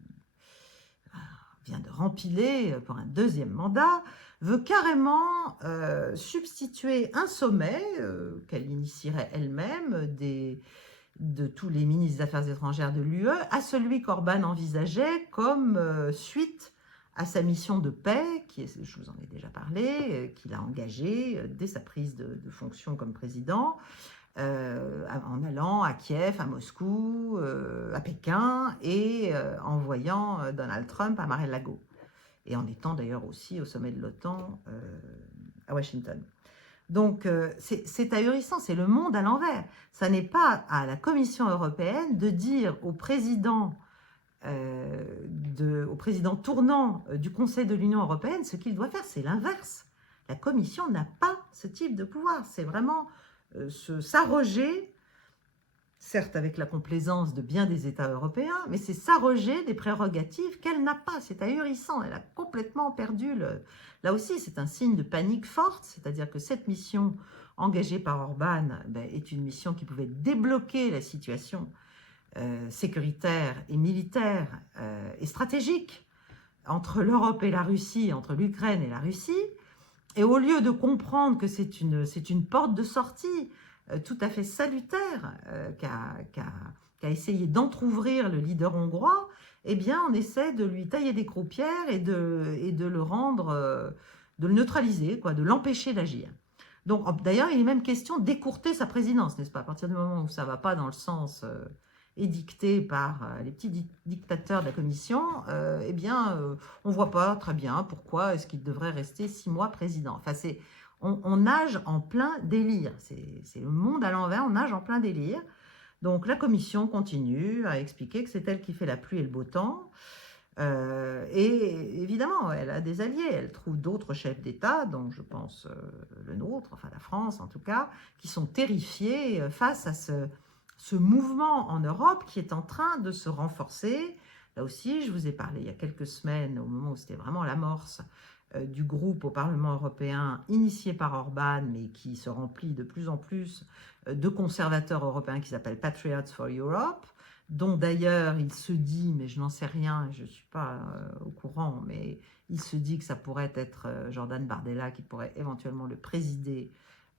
vient de rempiler pour un deuxième mandat, veut carrément substituer un sommet qu'elle initierait elle-même de tous les ministres des Affaires étrangères de l'UE à celui qu'Orban envisageait comme suite à sa mission de paix, je vous en ai déjà parlé, qu'il a engagée dès sa prise de fonction comme président, en allant à Kiev, à Moscou, à Pékin et en voyant Donald Trump à Mar-a-Lago. Et en étant d'ailleurs aussi au sommet de l'OTAN à Washington. Donc c'est ahurissant, c'est le monde à l'envers. Ça n'est pas à la Commission européenne de dire au président tournant du Conseil de l'Union européenne ce qu'il doit faire, c'est l'inverse. La Commission n'a pas ce type de pouvoir, c'est vraiment s'arroger, certes avec la complaisance de bien des États européens, mais c'est s'arroger des prérogatives qu'elle n'a pas. C'est ahurissant, elle a complètement perdu Là aussi, c'est un signe de panique forte, c'est-à-dire que cette mission engagée par Orban est une mission qui pouvait débloquer la situation sécuritaire et militaire et stratégique entre l'Europe et la Russie, entre l'Ukraine et la Russie, Et au lieu de comprendre que c'est une porte de sortie tout à fait salutaire qu'a essayé d'entrouvrir le leader hongrois, eh bien, on essaie de lui tailler des croupières et de le rendre, de le neutraliser, quoi, de l'empêcher d'agir. Donc, d'ailleurs, il est même question d'écourter sa présidence, n'est-ce pas? À partir du moment où ça ne va pas dans le sens édicté par les petits dictateurs de la Commission, eh bien, on ne voit pas très bien pourquoi est-ce qu'il devrait rester 6 mois président. Enfin, on nage en plein délire. C'est le monde à l'envers, on nage en plein délire. Donc, la Commission continue à expliquer que c'est elle qui fait la pluie et le beau temps. Et évidemment, elle a des alliés, elle trouve d'autres chefs d'État, dont je pense le nôtre, enfin la France en tout cas, qui sont terrifiés face à ce mouvement en Europe qui est en train de se renforcer. Là aussi, je vous ai parlé il y a quelques semaines, au moment où c'était vraiment l'amorce du groupe au Parlement européen initié par Orban, mais qui se remplit de plus en plus de conservateurs européens qui s'appellent Patriots for Europe, dont d'ailleurs il se dit, mais je n'en sais rien, je ne suis pas au courant, mais il se dit que ça pourrait être Jordan Bardella qui pourrait éventuellement le présider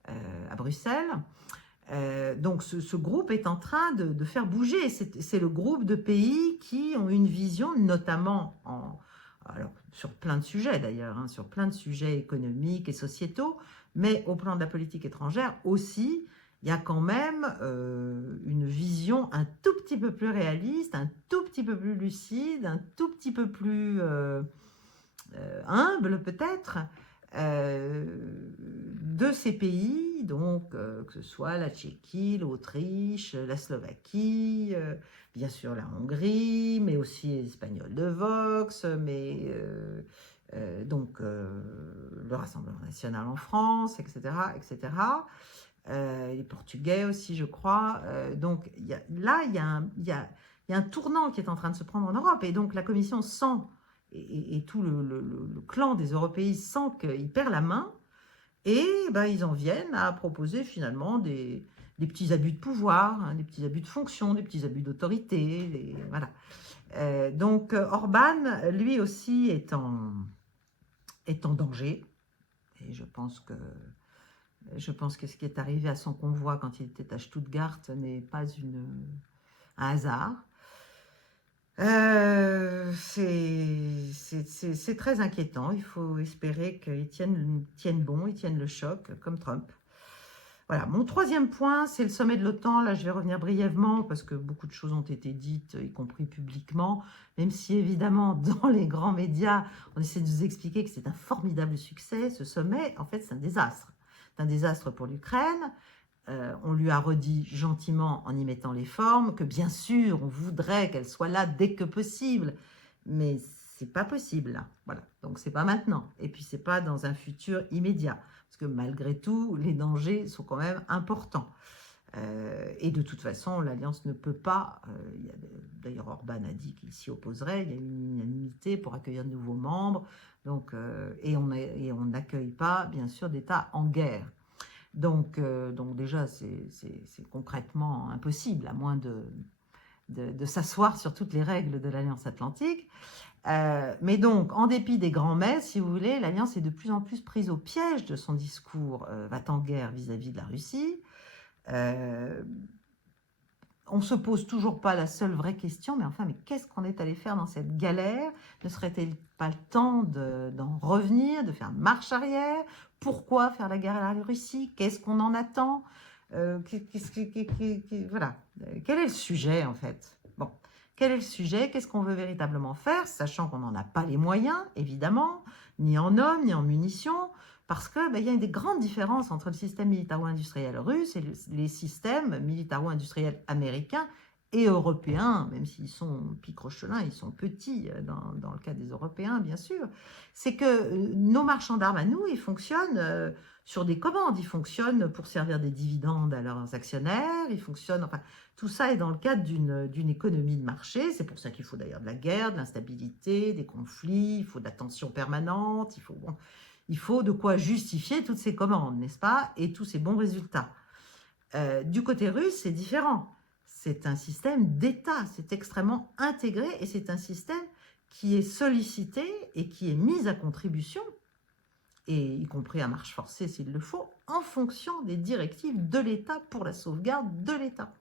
à Bruxelles. Donc ce groupe est en train de faire bouger. C'est le groupe de pays qui ont une vision, notamment alors, sur plein de sujets d'ailleurs, hein, sur plein de sujets économiques et sociétaux, mais au plan de la politique étrangère aussi, il y a quand même une vision un tout petit peu plus réaliste, un tout petit peu plus lucide, un tout petit peu plus humble peut-être, de ces pays, donc que ce soit la Tchéquie, l'Autriche, la Slovaquie, bien sûr la Hongrie, mais aussi les Espagnols de Vox, mais donc le Rassemblement national en France, etc., etc. Les Portugais aussi, je crois. Donc là, il y a un tournant qui est en train de se prendre en Europe, et donc la Commission sent, et tout le clan des européistes sent qu'il perd la main, et ben, ils en viennent à proposer finalement des petits abus de pouvoir, hein, des petits abus de fonction, des petits abus d'autorité, voilà. Donc Orban, lui aussi, est en danger, et je pense que ce qui est arrivé à son convoi quand il était à Stuttgart n'est pas un hasard. C'est très inquiétant. Il faut espérer qu'ils tiennent bon, ils tiennent le choc, comme Trump. Voilà. Mon troisième point, c'est le sommet de l'OTAN. Là, je vais revenir brièvement parce que beaucoup de choses ont été dites, y compris publiquement, même si évidemment, dans les grands médias, on essaie de nous expliquer que c'est un formidable succès. Ce sommet, en fait, c'est un désastre. C'est un désastre pour l'Ukraine. On lui a redit gentiment en y mettant les formes que bien sûr on voudrait qu'elle soit là dès que possible, mais c'est pas possible là. Voilà, donc c'est pas maintenant, et puis c'est pas dans un futur immédiat, parce que malgré tout les dangers sont quand même importants. Et de toute façon, l'Alliance ne peut pas, d'ailleurs Orban a dit qu'il s'y opposerait, il y a une unanimité pour accueillir de nouveaux membres, donc, et on n'accueille pas, bien sûr, d'États en guerre. Donc déjà, c'est concrètement impossible, à moins de s'asseoir sur toutes les règles de l'Alliance Atlantique. Mais donc, en dépit des grands mais, si vous voulez, l'Alliance est de plus en plus prise au piège de son discours va-t-en-guerre vis-à-vis de la Russie. On ne se pose toujours pas la seule vraie question, mais enfin, mais qu'est-ce qu'on est allé faire dans cette galère? Ne serait-il pas le temps d'en revenir, de faire marche arrière? Pourquoi faire la guerre à la Russie? Qu'est-ce qu'on en attend? Voilà. Quel est le sujet, en fait? Bon, quel est le sujet? Qu'est-ce qu'on veut véritablement faire, sachant qu'on n'en a pas les moyens, évidemment, ni en hommes, ni en munitions, parce qu'il y a des grandes différences entre le système militaro-industriel russe et les systèmes militaro-industriels américains et européens, même s'ils sont picrochelins, ils sont petits dans le cas des Européens, bien sûr. C'est que nos marchands d'armes à nous, ils fonctionnent sur des commandes, ils fonctionnent pour servir des dividendes à leurs actionnaires, ils fonctionnent, enfin, tout ça est dans le cadre d'une économie de marché. C'est pour ça qu'il faut d'ailleurs de la guerre, de l'instabilité, des conflits, il faut de la tension permanente, il faut de quoi justifier toutes ces commandes, n'est-ce pas? Et tous ces bons résultats. Du côté russe, c'est différent. C'est un système d'État, c'est extrêmement intégré et c'est un système qui est sollicité et qui est mis à contribution et y compris à marche forcée s'il le faut, en fonction des directives de l'État pour la sauvegarde de l'État.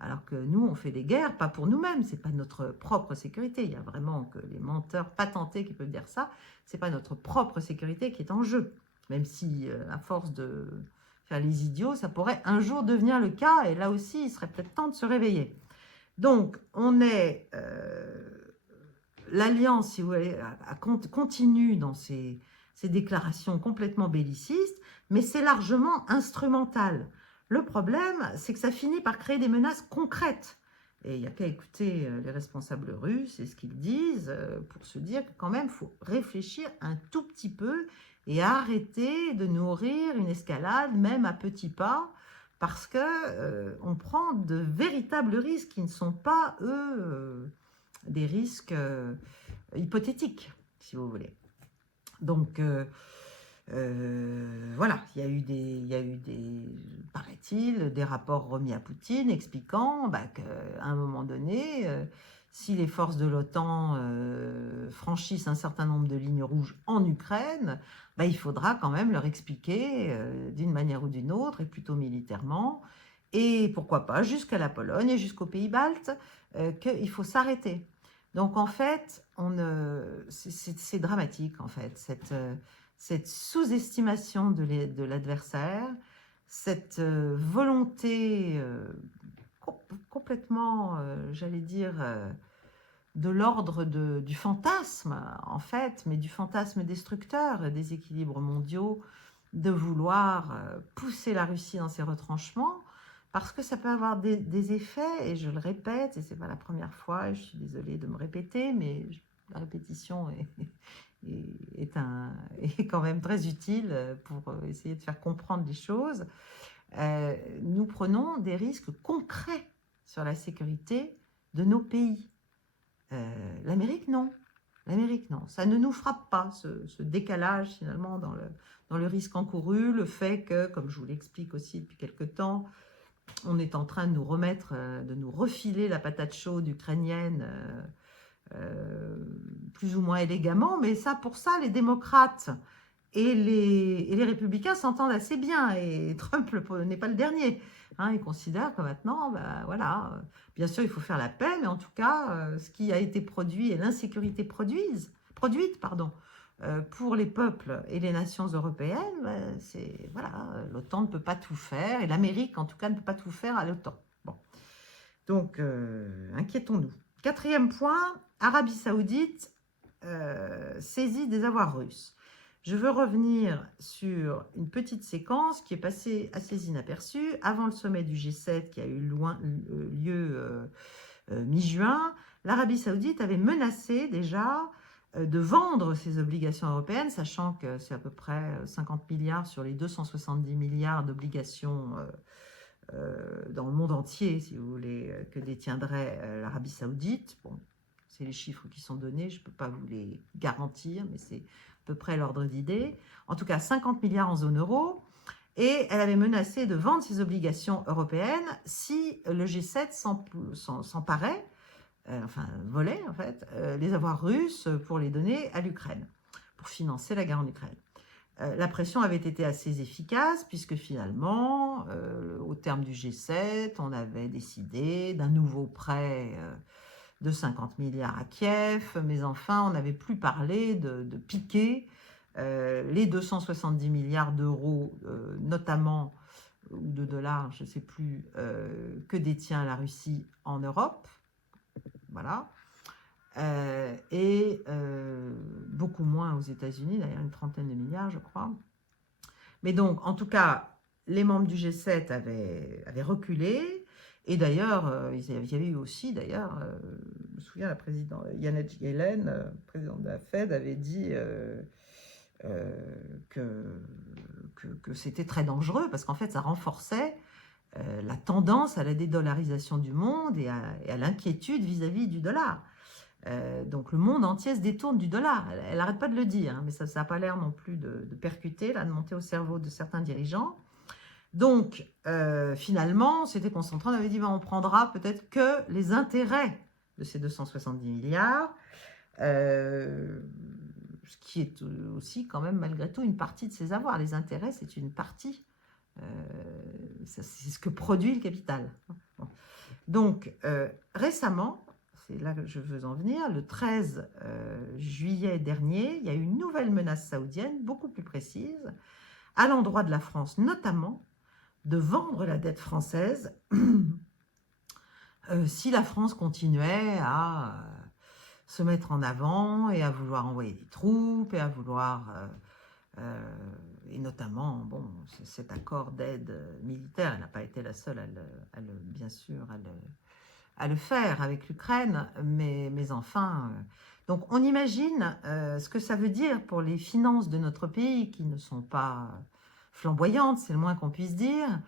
Alors que nous, on fait des guerres, pas pour nous-mêmes, c'est pas notre propre sécurité. Il y a vraiment que les menteurs patentés qui peuvent dire ça, c'est pas notre propre sécurité qui est en jeu. Même si, à force de faire les idiots, ça pourrait un jour devenir le cas, et là aussi, il serait peut-être temps de se réveiller. Donc, on est... l'Alliance, si vous voulez, continue dans ces déclarations complètement bellicistes, mais c'est largement instrumental. Le problème, c'est que ça finit par créer des menaces concrètes. Et il n'y a qu'à écouter les responsables russes et ce qu'ils disent pour se dire que quand même, il faut réfléchir un tout petit peu et arrêter de nourrir une escalade, même à petits pas, parce qu'on prend de véritables risques qui ne sont pas, eux, des risques hypothétiques, si vous voulez. Donc, voilà, il y a eu des paraît-il, des rapports remis à Poutine expliquant qu'à un moment donné, si les forces de l'OTAN franchissent un certain nombre de lignes rouges en Ukraine, il faudra quand même leur expliquer d'une manière ou d'une autre, et plutôt militairement, et pourquoi pas jusqu'à la Pologne et jusqu'aux pays baltes, qu'il faut s'arrêter. Donc en fait, c'est dramatique en fait, cette sous-estimation de l'adversaire, cette volonté complètement, j'allais dire, de l'ordre du fantasme, en fait, mais du fantasme destructeur des équilibres mondiaux, de vouloir pousser la Russie dans ses retranchements, parce que ça peut avoir des effets, et je le répète, et ce n'est pas la première fois, et je suis désolée de me répéter, mais la répétition est quand même très utile pour essayer de faire comprendre les choses. Nous prenons des risques concrets sur la sécurité de nos pays. L'Amérique, non. L'Amérique, non. Ça ne nous frappe pas, ce décalage, finalement, dans le risque encouru, le fait que, comme je vous l'explique aussi depuis quelque temps, on est en train de nous remettre, de nous refiler la patate chaude ukrainienne plus ou moins élégamment, mais ça, pour ça, les démocrates et les républicains s'entendent assez bien, et Trump n'est pas le dernier. Il considère que maintenant, voilà, bien sûr, il faut faire la paix, mais en tout cas, ce qui a été produit et l'insécurité produite, pour les peuples et les nations européennes, c'est voilà, l'OTAN ne peut pas tout faire, et l'Amérique, en tout cas, ne peut pas tout faire à l'OTAN. Bon. Donc, inquiétons-nous. Quatrième point, Arabie Saoudite saisit des avoirs russes. Je veux revenir sur une petite séquence qui est passée assez inaperçue. Avant le sommet du G7 qui a eu lieu mi-juin, l'Arabie Saoudite avait menacé déjà de vendre ses obligations européennes, sachant que c'est à peu près 50 milliards sur les 270 milliards d'obligations dans le monde entier, si vous voulez, que détiendrait l'Arabie Saoudite. Bon, c'est les chiffres qui sont donnés, je ne peux pas vous les garantir, mais c'est à peu près l'ordre d'idée. En tout cas, 50 milliards en zone euro. Et elle avait menacé de vendre ses obligations européennes si le G7 s'emparait, volait en fait, les avoirs russes pour les donner à l'Ukraine, pour financer la guerre en Ukraine. La pression avait été assez efficace puisque finalement, au terme du G7, on avait décidé d'un nouveau prêt de 50 milliards à Kiev, mais enfin, on n'avait plus parlé de piquer les 270 milliards d'euros, notamment, ou de dollars, je ne sais plus, que détient la Russie en Europe. Voilà. Et beaucoup moins aux États-Unis, d'ailleurs une trentaine de milliards, je crois. Mais donc, en tout cas, les membres du G7 avaient reculé. Et d'ailleurs, il y avait eu aussi, d'ailleurs, je me souviens, la présidente Janet Yellen, présidente de la Fed, avait dit que c'était très dangereux parce qu'en fait, ça renforçait la tendance à la dédollarisation du monde et à l'inquiétude vis-à-vis du dollar. Donc le monde entier se détourne du dollar. Elle n'arrête pas de le dire, mais ça n'a pas l'air non plus de percuter, là, de monter au cerveau de certains dirigeants. Donc finalement, on s'était concentré, on avait dit on prendra peut-être que les intérêts de ces 270 milliards. ce qui est aussi quand même malgré tout une partie de ses avoirs. Les intérêts, c'est une partie. C'est ce que produit le capital. Bon. Donc, récemment, c'est là que je veux en venir, le 13 juillet dernier, il y a eu une nouvelle menace saoudienne, beaucoup plus précise, à l'endroit de la France, notamment, de vendre la dette française si la France continuait à se mettre en avant et à vouloir envoyer des troupes et à vouloir... et notamment, bon, cet accord d'aide militaire, elle n'a pas été la seule, bien sûr, à le faire avec l'Ukraine, mais enfin... donc on imagine ce que ça veut dire pour les finances de notre pays qui ne sont pas flamboyantes, c'est le moins qu'on puisse dire.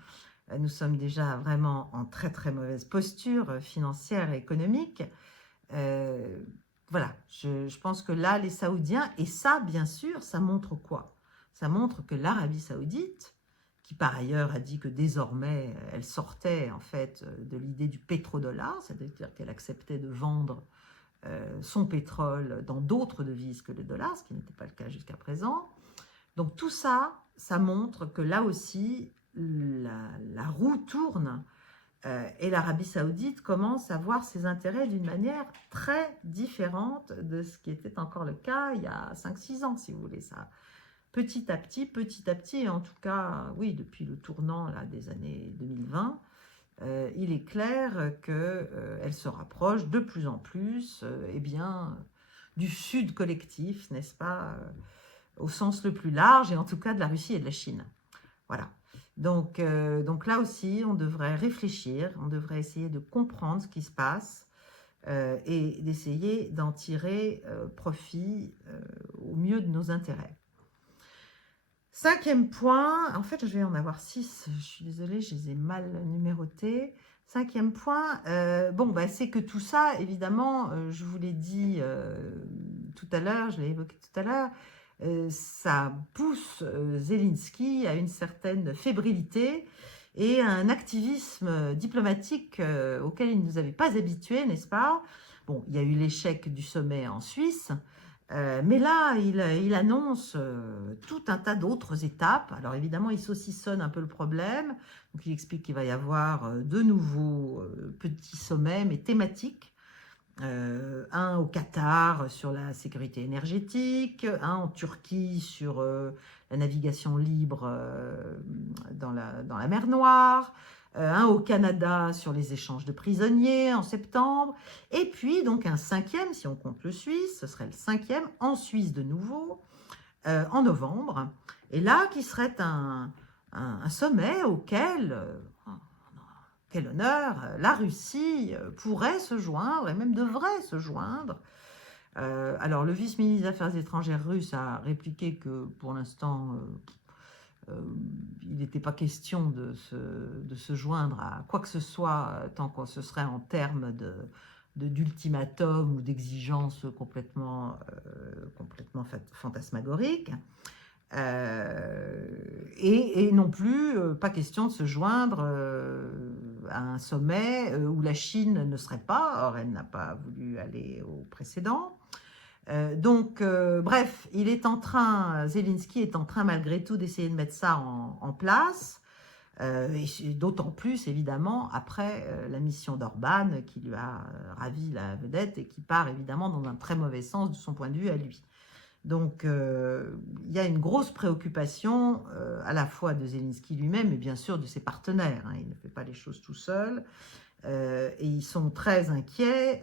Nous sommes déjà vraiment en très très mauvaise posture financière et économique. Voilà, je pense que là, les Saoudiens, et ça, bien sûr, ça montre quoi? Ça montre que l'Arabie Saoudite, qui par ailleurs a dit que désormais, elle sortait en fait de l'idée du pétrodollar, c'est-à-dire qu'elle acceptait de vendre son pétrole dans d'autres devises que le dollar, ce qui n'était pas le cas jusqu'à présent. Donc tout ça, ça montre que là aussi, la roue tourne et l'Arabie Saoudite commence à voir ses intérêts d'une manière très différente de ce qui était encore le cas il y a 5-6 ans, si vous voulez. Ça, petit à petit, et en tout cas, oui, depuis le tournant là, des années 2020, il est clair qu'elle se rapproche de plus en plus eh bien, du sud collectif, n'est-ce pas, au sens le plus large, et en tout cas de la Russie et de la Chine. Voilà. Donc là aussi, on devrait réfléchir, on devrait essayer de comprendre ce qui se passe et d'essayer d'en tirer profit au mieux de nos intérêts. 5e point, en fait je vais en avoir 6, je suis désolée, je les ai mal numérotés. 5e point, c'est que tout ça, évidemment, je vous l'ai dit tout à l'heure, je l'ai évoqué tout à l'heure, ça pousse Zelensky à une certaine fébrilité et à un activisme diplomatique auquel il ne nous avait pas habitués, n'est-ce pas? Bon, il y a eu l'échec du sommet en Suisse, mais là, il annonce tout un tas d'autres étapes. Alors évidemment, il saucissonne un peu le problème. Donc il explique qu'il va y avoir de nouveaux petits sommets, mais thématiques. Un au Qatar sur la sécurité énergétique, un en Turquie sur la navigation libre dans la mer Noire, un au Canada sur les échanges de prisonniers en septembre, et puis donc un 5e, si on compte le Suisse, ce serait le 5e, en Suisse de nouveau, en novembre, et là qui serait un sommet auquel... quel honneur, la Russie pourrait se joindre, et même devrait se joindre. Alors, le vice-ministre des Affaires étrangères russe a répliqué que, pour l'instant, il n'était pas question de se joindre à quoi que ce soit, tant que ce serait en termes d'ultimatum ou d'exigences complètement fantasmagoriques. Et non plus pas question de se joindre à un sommet où la Chine ne serait pas, or elle n'a pas voulu aller au précédent. Bref, Zelensky est en train malgré tout d'essayer de mettre ça en place, et d'autant plus évidemment après la mission d'Orban qui lui a ravi la vedette et qui part évidemment dans un très mauvais sens de son point de vue à lui. Donc, il y a une grosse préoccupation à la fois de Zelensky lui-même et bien sûr de ses partenaires. Hein, il ne fait pas les choses tout seul. Et ils sont très inquiets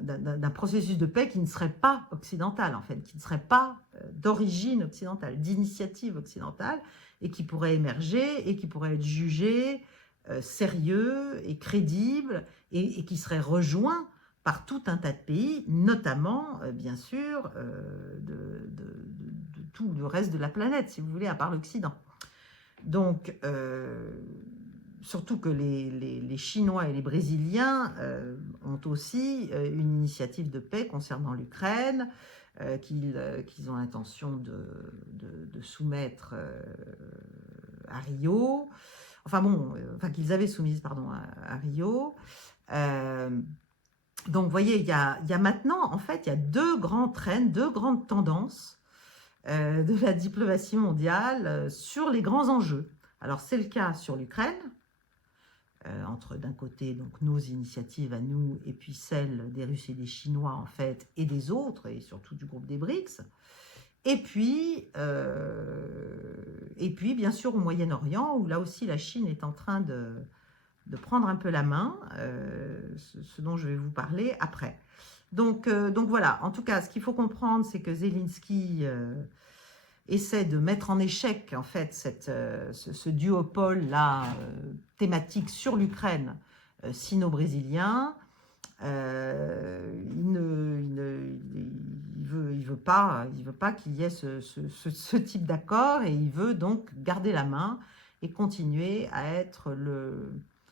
d'un processus de paix qui ne serait pas occidental, en fait, qui ne serait pas d'origine occidentale, d'initiative occidentale, et qui pourrait émerger et qui pourrait être jugé sérieux et crédible et qui serait rejoint par tout un tas de pays, notamment, bien sûr, de tout le reste de la planète, si vous voulez, à part l'Occident. Donc, surtout que les Chinois et les Brésiliens ont aussi une initiative de paix concernant l'Ukraine, qu'ils ont l'intention de soumettre à Rio, qu'ils avaient soumise, pardon, à Rio. Donc, vous voyez, il y a maintenant, en fait, il y a deux grands trends, deux grandes tendances de la diplomatie mondiale sur les grands enjeux. Alors, c'est le cas sur l'Ukraine, entre d'un côté donc nos initiatives à nous et puis celles des Russes et des Chinois en fait et des autres et surtout du groupe des BRICS. Et puis bien sûr au Moyen-Orient où là aussi la Chine est en train de prendre un peu la main, ce dont je vais vous parler après. Donc voilà, en tout cas ce qu'il faut comprendre c'est que Zelensky essaie de mettre en échec en fait ce duopole là thématique sur l'Ukraine sino-brésilien. Il veut pas qu'il y ait ce type d'accord et il veut donc garder la main et continuer à être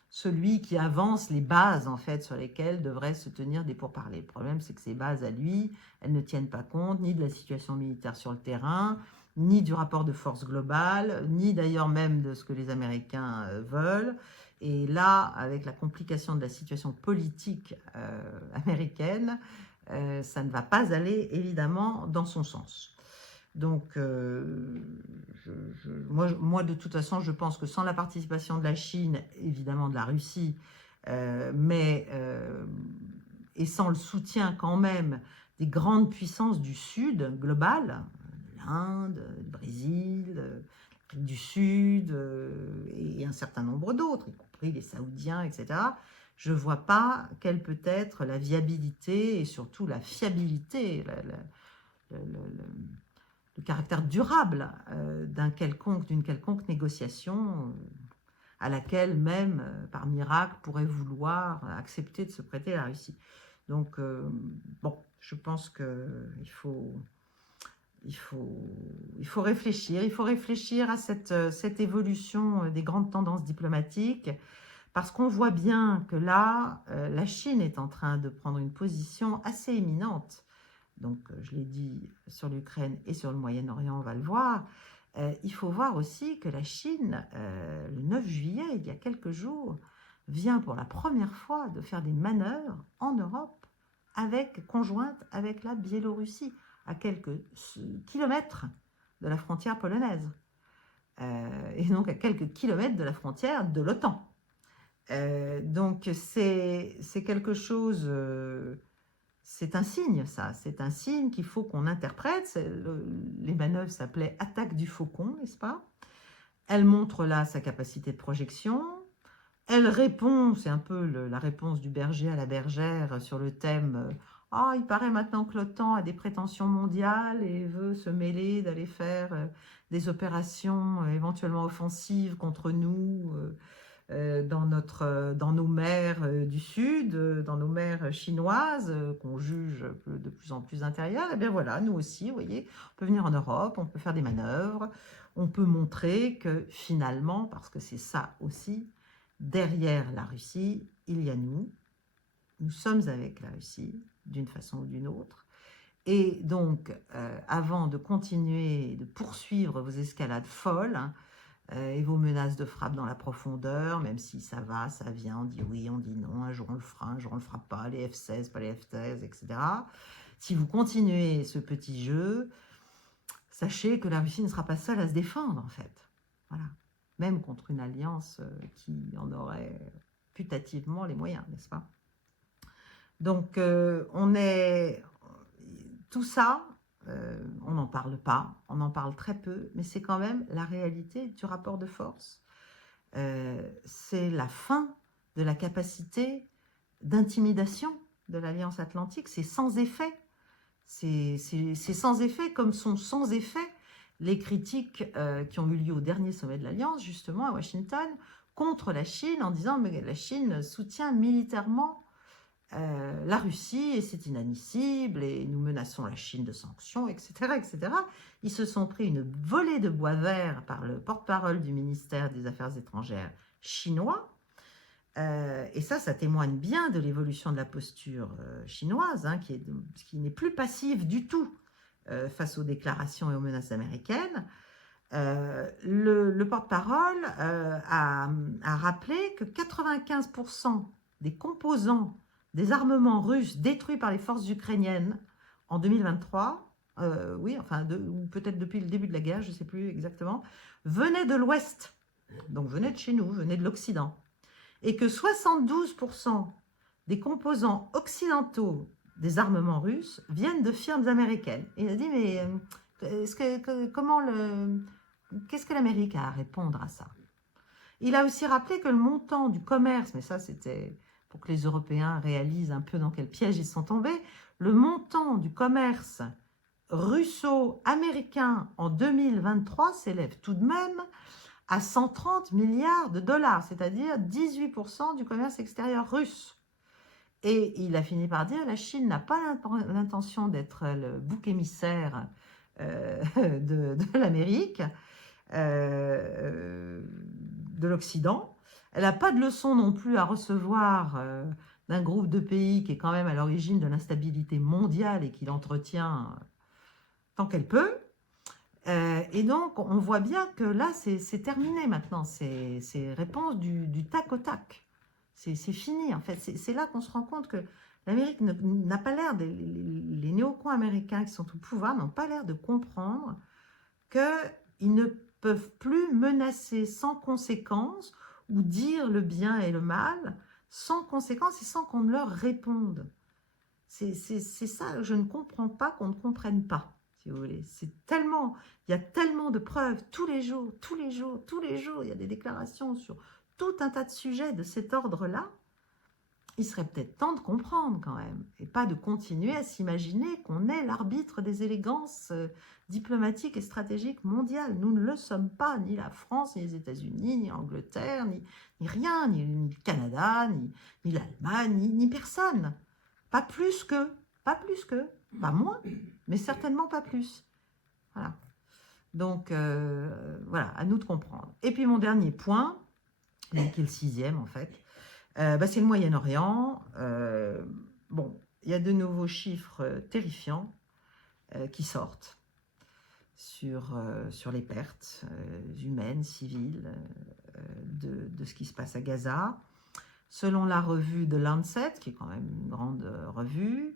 celui qui avance les bases en fait sur lesquelles devraient se tenir des pourparlers. Le problème c'est que ces bases à lui, elles ne tiennent pas compte ni de la situation militaire sur le terrain, ni du rapport de force global, ni d'ailleurs même de ce que les Américains veulent. Et là, avec la complication de la situation politique américaine, ça ne va pas aller évidemment dans son sens. Donc, moi, de toute façon, je pense que sans la participation de la Chine, évidemment de la Russie, et sans le soutien quand même des grandes puissances du Sud global, l'Inde, le Brésil, l'Afrique du Sud et un certain nombre d'autres, y compris les Saoudiens, etc., je ne vois pas quelle peut être la viabilité et surtout la fiabilité, le caractère durable d'une quelconque négociation à laquelle même, par miracle, pourrait vouloir accepter de se prêter à la Russie. Donc, bon, je pense qu'il faut réfléchir à cette évolution des grandes tendances diplomatiques, parce qu'on voit bien que là, la Chine est en train de prendre une position assez éminente. Donc, je l'ai dit sur l'Ukraine et sur le Moyen-Orient, on va le voir. Il faut voir aussi que la Chine, le 9 juillet, il y a quelques jours, vient pour la première fois de faire des manœuvres en Europe conjointes avec la Biélorussie, à quelques kilomètres de la frontière polonaise, et donc à quelques kilomètres de la frontière de l'OTAN. Donc c'est quelque chose, c'est un signe ça, c'est un signe qu'il faut qu'on interprète. Les manœuvres s'appelaient attaque du faucon, n'est-ce pas? Elle montre là sa capacité de projection. Elle répond, c'est un peu la réponse du berger à la bergère sur le thème ah, il paraît maintenant que l'OTAN a des prétentions mondiales et veut se mêler d'aller faire des opérations éventuellement offensives contre nous dans nos mers du Sud, dans nos mers chinoises qu'on juge de plus en plus intérieures. Et bien voilà, nous aussi, vous voyez, on peut venir en Europe, on peut faire des manœuvres, on peut montrer que finalement, parce que c'est ça aussi, derrière la Russie, il y a nous. Nous sommes avec la Russie, d'une façon ou d'une autre. Et donc, avant de continuer, de poursuivre vos escalades folles et vos menaces de frappe dans la profondeur, même si ça va, ça vient, on dit oui, on dit non, un jour on le fera, un jour on le fera pas, les F-16, pas les F-16, etc. Si vous continuez ce petit jeu, sachez que la Russie ne sera pas seule à se défendre, en fait. Voilà. Même contre une alliance qui en aurait putativement les moyens, n'est-ce pas? Donc, tout ça, on n'en parle pas, on en parle très peu, mais c'est quand même la réalité du rapport de force. C'est la fin de la capacité d'intimidation de l'Alliance Atlantique, c'est sans effet. C'est sans effet, comme sont sans effet les critiques qui ont eu lieu au dernier sommet de l'Alliance, justement à Washington, contre la Chine, en disant que la Chine soutient militairement la Russie et c'est inadmissible et nous menaçons la Chine de sanctions, etc., etc. Ils se sont pris une volée de bois vert par le porte-parole du ministère des Affaires étrangères chinois. Et ça témoigne bien de l'évolution de la posture chinoise, hein, qui n'est plus passive du tout face aux déclarations et aux menaces américaines. Le porte-parole a rappelé que 95% des composants des armements russes détruits par les forces ukrainiennes en 2023, oui, enfin, ou peut-être depuis le début de la guerre, je ne sais plus exactement, venaient de l'Ouest, donc venaient de chez nous, venaient de l'Occident, et que 72% des composants occidentaux des armements russes viennent de firmes américaines. Et il a dit, mais qu'est-ce que l'Amérique a à répondre à ça? Il a aussi rappelé que le montant du commerce, mais ça c'était pour que les Européens réalisent un peu dans quel piège ils sont tombés, le montant du commerce russo-américain en 2023 s'élève tout de même à 130 milliards de dollars, c'est-à-dire 18% du commerce extérieur russe. Et il a fini par dire, la Chine n'a pas l'intention d'être le bouc émissaire de l'Amérique, de l'Occident. Elle n'a pas de leçon non plus à recevoir d'un groupe de pays qui est quand même à l'origine de l'instabilité mondiale et qui l'entretient tant qu'elle peut. Et donc, on voit bien que là, c'est terminé maintenant, ces réponses du tac au tac. C'est fini, en fait. C'est là qu'on se rend compte que l'Amérique n'a pas l'air, les néocons américains qui sont au pouvoir n'ont pas l'air de comprendre qu'ils ne peuvent plus menacer sans conséquence ou dire le bien et le mal sans conséquence et sans qu'on ne leur réponde. C'est ça, je ne comprends pas qu'on ne comprenne pas, si vous voulez. Il y a tellement de preuves, tous les jours, il y a des déclarations sur tout un tas de sujets de cet ordre-là. Il serait peut-être temps de comprendre quand même, et pas de continuer à s'imaginer qu'on est l'arbitre des élégances diplomatiques et stratégiques mondiales. Nous ne le sommes pas, ni la France, ni les États-Unis, ni l'Angleterre, ni rien, ni le Canada, ni l'Allemagne, ni personne. Pas plus que, pas moins, mais certainement pas plus. Voilà. Donc, voilà, à nous de comprendre. Et puis mon dernier point, qui est le 6e en fait, c'est le Moyen-Orient. Bon, il y a de nouveaux chiffres terrifiants qui sortent sur les pertes humaines, civiles, de ce qui se passe à Gaza. Selon la revue de Lancet, qui est quand même une grande revue,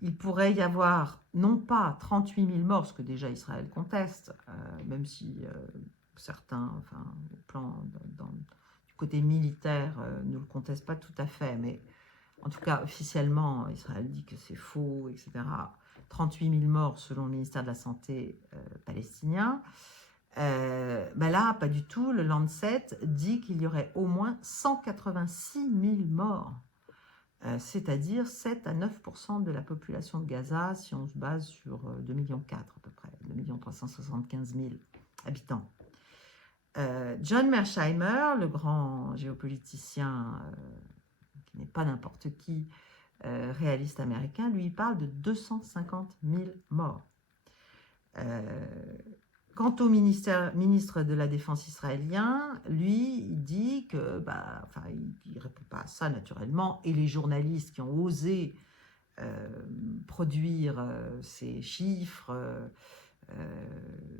il pourrait y avoir non pas 38 000 morts, ce que déjà Israël conteste, même si certains, enfin, au plan du côté militaire, ne le contestent pas tout à fait, mais en tout cas, officiellement, Israël dit que c'est faux, etc. 38 000 morts selon le ministère de la Santé palestinien. Là, pas du tout. Le Lancet dit qu'il y aurait au moins 186 000 morts, c'est-à-dire 7 à 9% de la population de Gaza, si on se base sur 2,4 millions à peu près, 2 375 000 habitants. John Mearsheimer, le grand géopoliticien qui n'est pas n'importe qui, réaliste américain, lui parle de 250 000 morts. Quant au ministre de la Défense israélien, lui, il dit que, il ne répond pas à ça naturellement, et les journalistes qui ont osé produire ces chiffres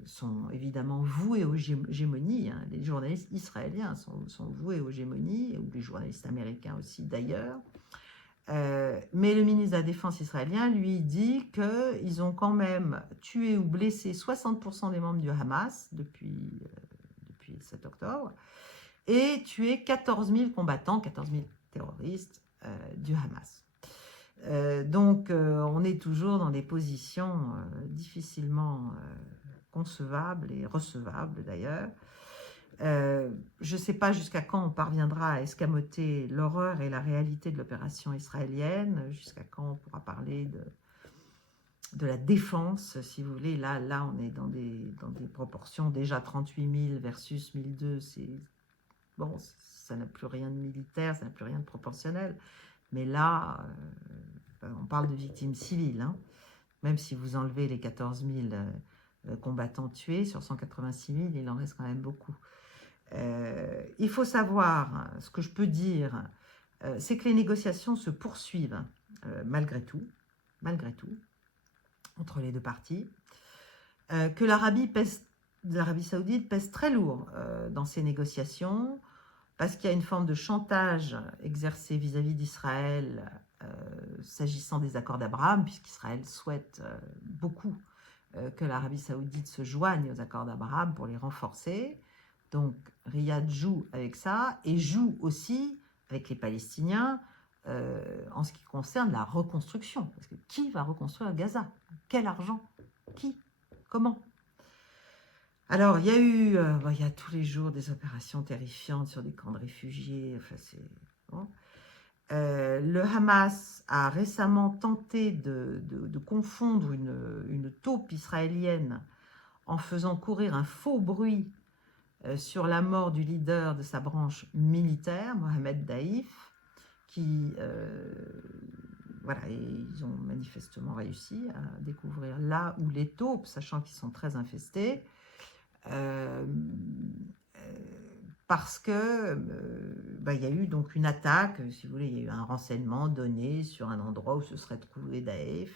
sont évidemment voués aux gémonies. Hein. Les journalistes israéliens sont voués aux gémonies, ou les journalistes américains aussi d'ailleurs. Mais le ministre de la Défense israélien, lui, dit qu'ils ont quand même tué ou blessé 60% des membres du Hamas depuis le 7 octobre, et tué 14 000 combattants, 14 000 terroristes du Hamas. Donc, on est toujours dans des positions difficilement concevables et recevables d'ailleurs. Je ne sais pas jusqu'à quand on parviendra à escamoter l'horreur et la réalité de l'opération israélienne, jusqu'à quand on pourra parler de la défense, si vous voulez. Là on est dans des proportions, déjà 38 000 versus 1002, bon, ça n'a plus rien de militaire, ça n'a plus rien de proportionnel. Mais là, on parle de victimes civiles, hein. Même si vous enlevez les 14 000 combattants tués, sur 186 000, il en reste quand même beaucoup. Il faut savoir, ce que je peux dire, c'est que les négociations se poursuivent malgré tout, entre les deux parties, que l'Arabie saoudite pèse très lourd dans ces négociations, parce qu'il y a une forme de chantage exercé vis-à-vis d'Israël s'agissant des accords d'Abraham, puisqu'Israël souhaite beaucoup que l'Arabie Saoudite se joigne aux accords d'Abraham pour les renforcer. Donc Riyad joue avec ça et joue aussi avec les Palestiniens en ce qui concerne la reconstruction. Parce que qui va reconstruire Gaza? Quel argent? Qui? Comment? Alors, il y a eu, il y a tous les jours des opérations terrifiantes sur des camps de réfugiés. Enfin, c'est bon. Le Hamas a récemment tenté de confondre une taupe israélienne en faisant courir un faux bruit sur la mort du leader de sa branche militaire, Mohamed Daïf, qui, voilà, et ils ont manifestement réussi à découvrir là où les taupes, sachant qu'ils sont très infestés, parce que il y a eu donc une attaque, si vous voulez, il y a eu un renseignement donné sur un endroit où se serait trouvé Daesh,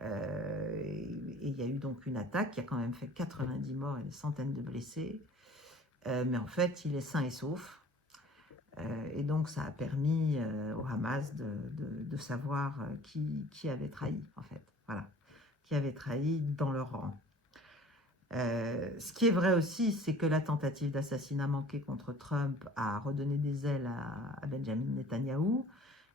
et il y a eu donc une attaque qui a quand même fait 90 morts et des centaines de blessés, mais en fait il est sain et sauf, et donc ça a permis au Hamas de savoir qui avait trahi, en fait, voilà, qui avait trahi dans leur rang. Ce qui est vrai aussi, c'est que la tentative d'assassinat manqué contre Trump a redonné des ailes à Benjamin Netanyahou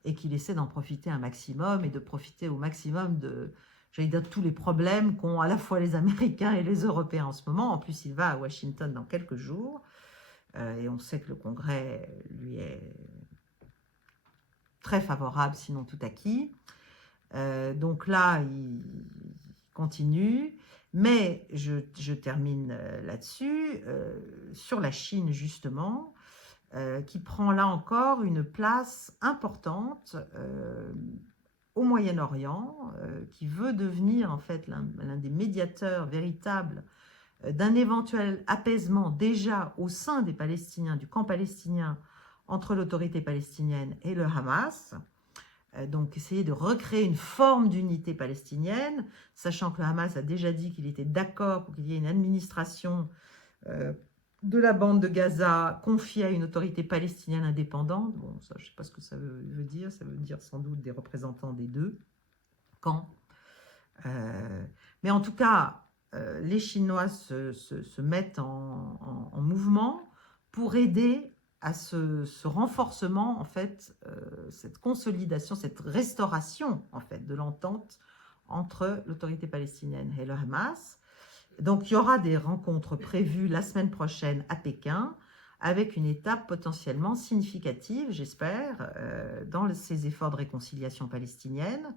et qu'il essaie d'en profiter un maximum et de profiter au maximum de, j'allais dire, tous les problèmes qu'ont à la fois les Américains et les Européens en ce moment. En plus, il va à Washington dans quelques jours et on sait que le Congrès lui est très favorable, sinon tout acquis. Donc là, il continue. Mais je termine là-dessus, sur la Chine justement, qui prend là encore une place importante au Moyen-Orient, qui veut devenir en fait l'un des médiateurs véritables d'un éventuel apaisement déjà au sein des Palestiniens, du camp palestinien, entre l'autorité palestinienne et le Hamas. Donc essayer de recréer une forme d'unité palestinienne, sachant que le Hamas a déjà dit qu'il était d'accord pour qu'il y ait une administration de la bande de Gaza confiée à une autorité palestinienne indépendante. Bon, ça, je ne sais pas ce que ça veut dire, ça veut dire sans doute des représentants des deux camps. Mais en tout cas, les Chinois se mettent en mouvement pour aider à ce renforcement, en fait, cette consolidation, cette restauration, en fait, de l'entente entre l'autorité palestinienne et le Hamas. Donc, il y aura des rencontres prévues la semaine prochaine à Pékin, avec une étape potentiellement significative, j'espère, dans ces efforts de réconciliation palestinienne.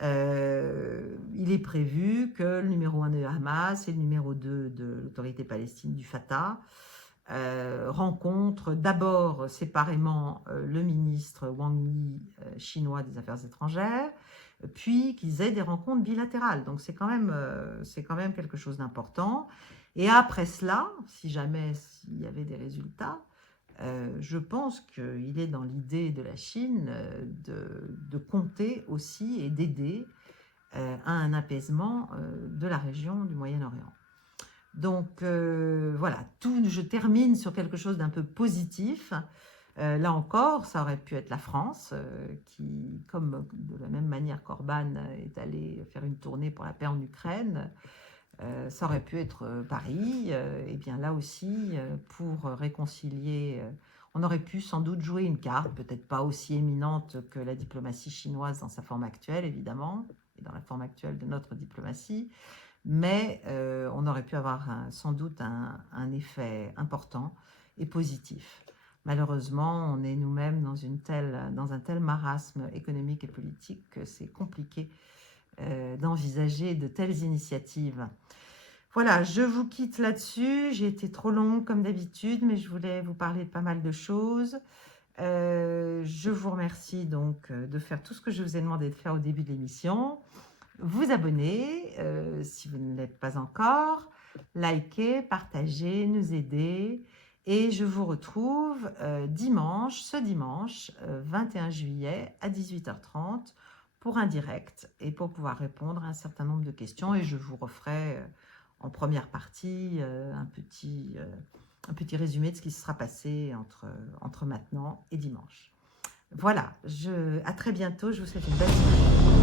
Il est prévu que le numéro 1 de Hamas et le numéro 2 de l'autorité palestinienne du Fatah rencontrent d'abord séparément le ministre Wang Yi chinois des Affaires étrangères, puis qu'ils aient des rencontres bilatérales. Donc c'est quand même quelque chose d'important. Et après cela, si jamais il y avait des résultats, je pense qu'il est dans l'idée de la Chine de compter aussi et d'aider à un apaisement de la région du Moyen-Orient. Donc voilà, je termine sur quelque chose d'un peu positif. Là encore, ça aurait pu être la France, qui, comme de la même manière qu'Orban est allé faire une tournée pour la paix en Ukraine, ça aurait pu être Paris. Et bien là aussi, pour réconcilier, on aurait pu sans doute jouer une carte, peut-être pas aussi éminente que la diplomatie chinoise dans sa forme actuelle, évidemment, et dans la forme actuelle de notre diplomatie, mais on aurait pu avoir sans doute un effet important et positif. Malheureusement, on est nous-mêmes dans un tel marasme économique et politique que c'est compliqué d'envisager de telles initiatives. Voilà, je vous quitte là-dessus. J'ai été trop longue comme d'habitude, mais je voulais vous parler de pas mal de choses. Je vous remercie donc de faire tout ce que je vous ai demandé de faire au début de l'émission. Vous abonner si vous ne l'êtes pas encore, liker, partager, nous aider. Et je vous retrouve ce dimanche 21 juillet à 18h30 pour un direct et pour pouvoir répondre à un certain nombre de questions. Et je vous referai en première partie un petit résumé de ce qui se sera passé entre maintenant et dimanche. Voilà, à très bientôt, je vous souhaite une belle semaine.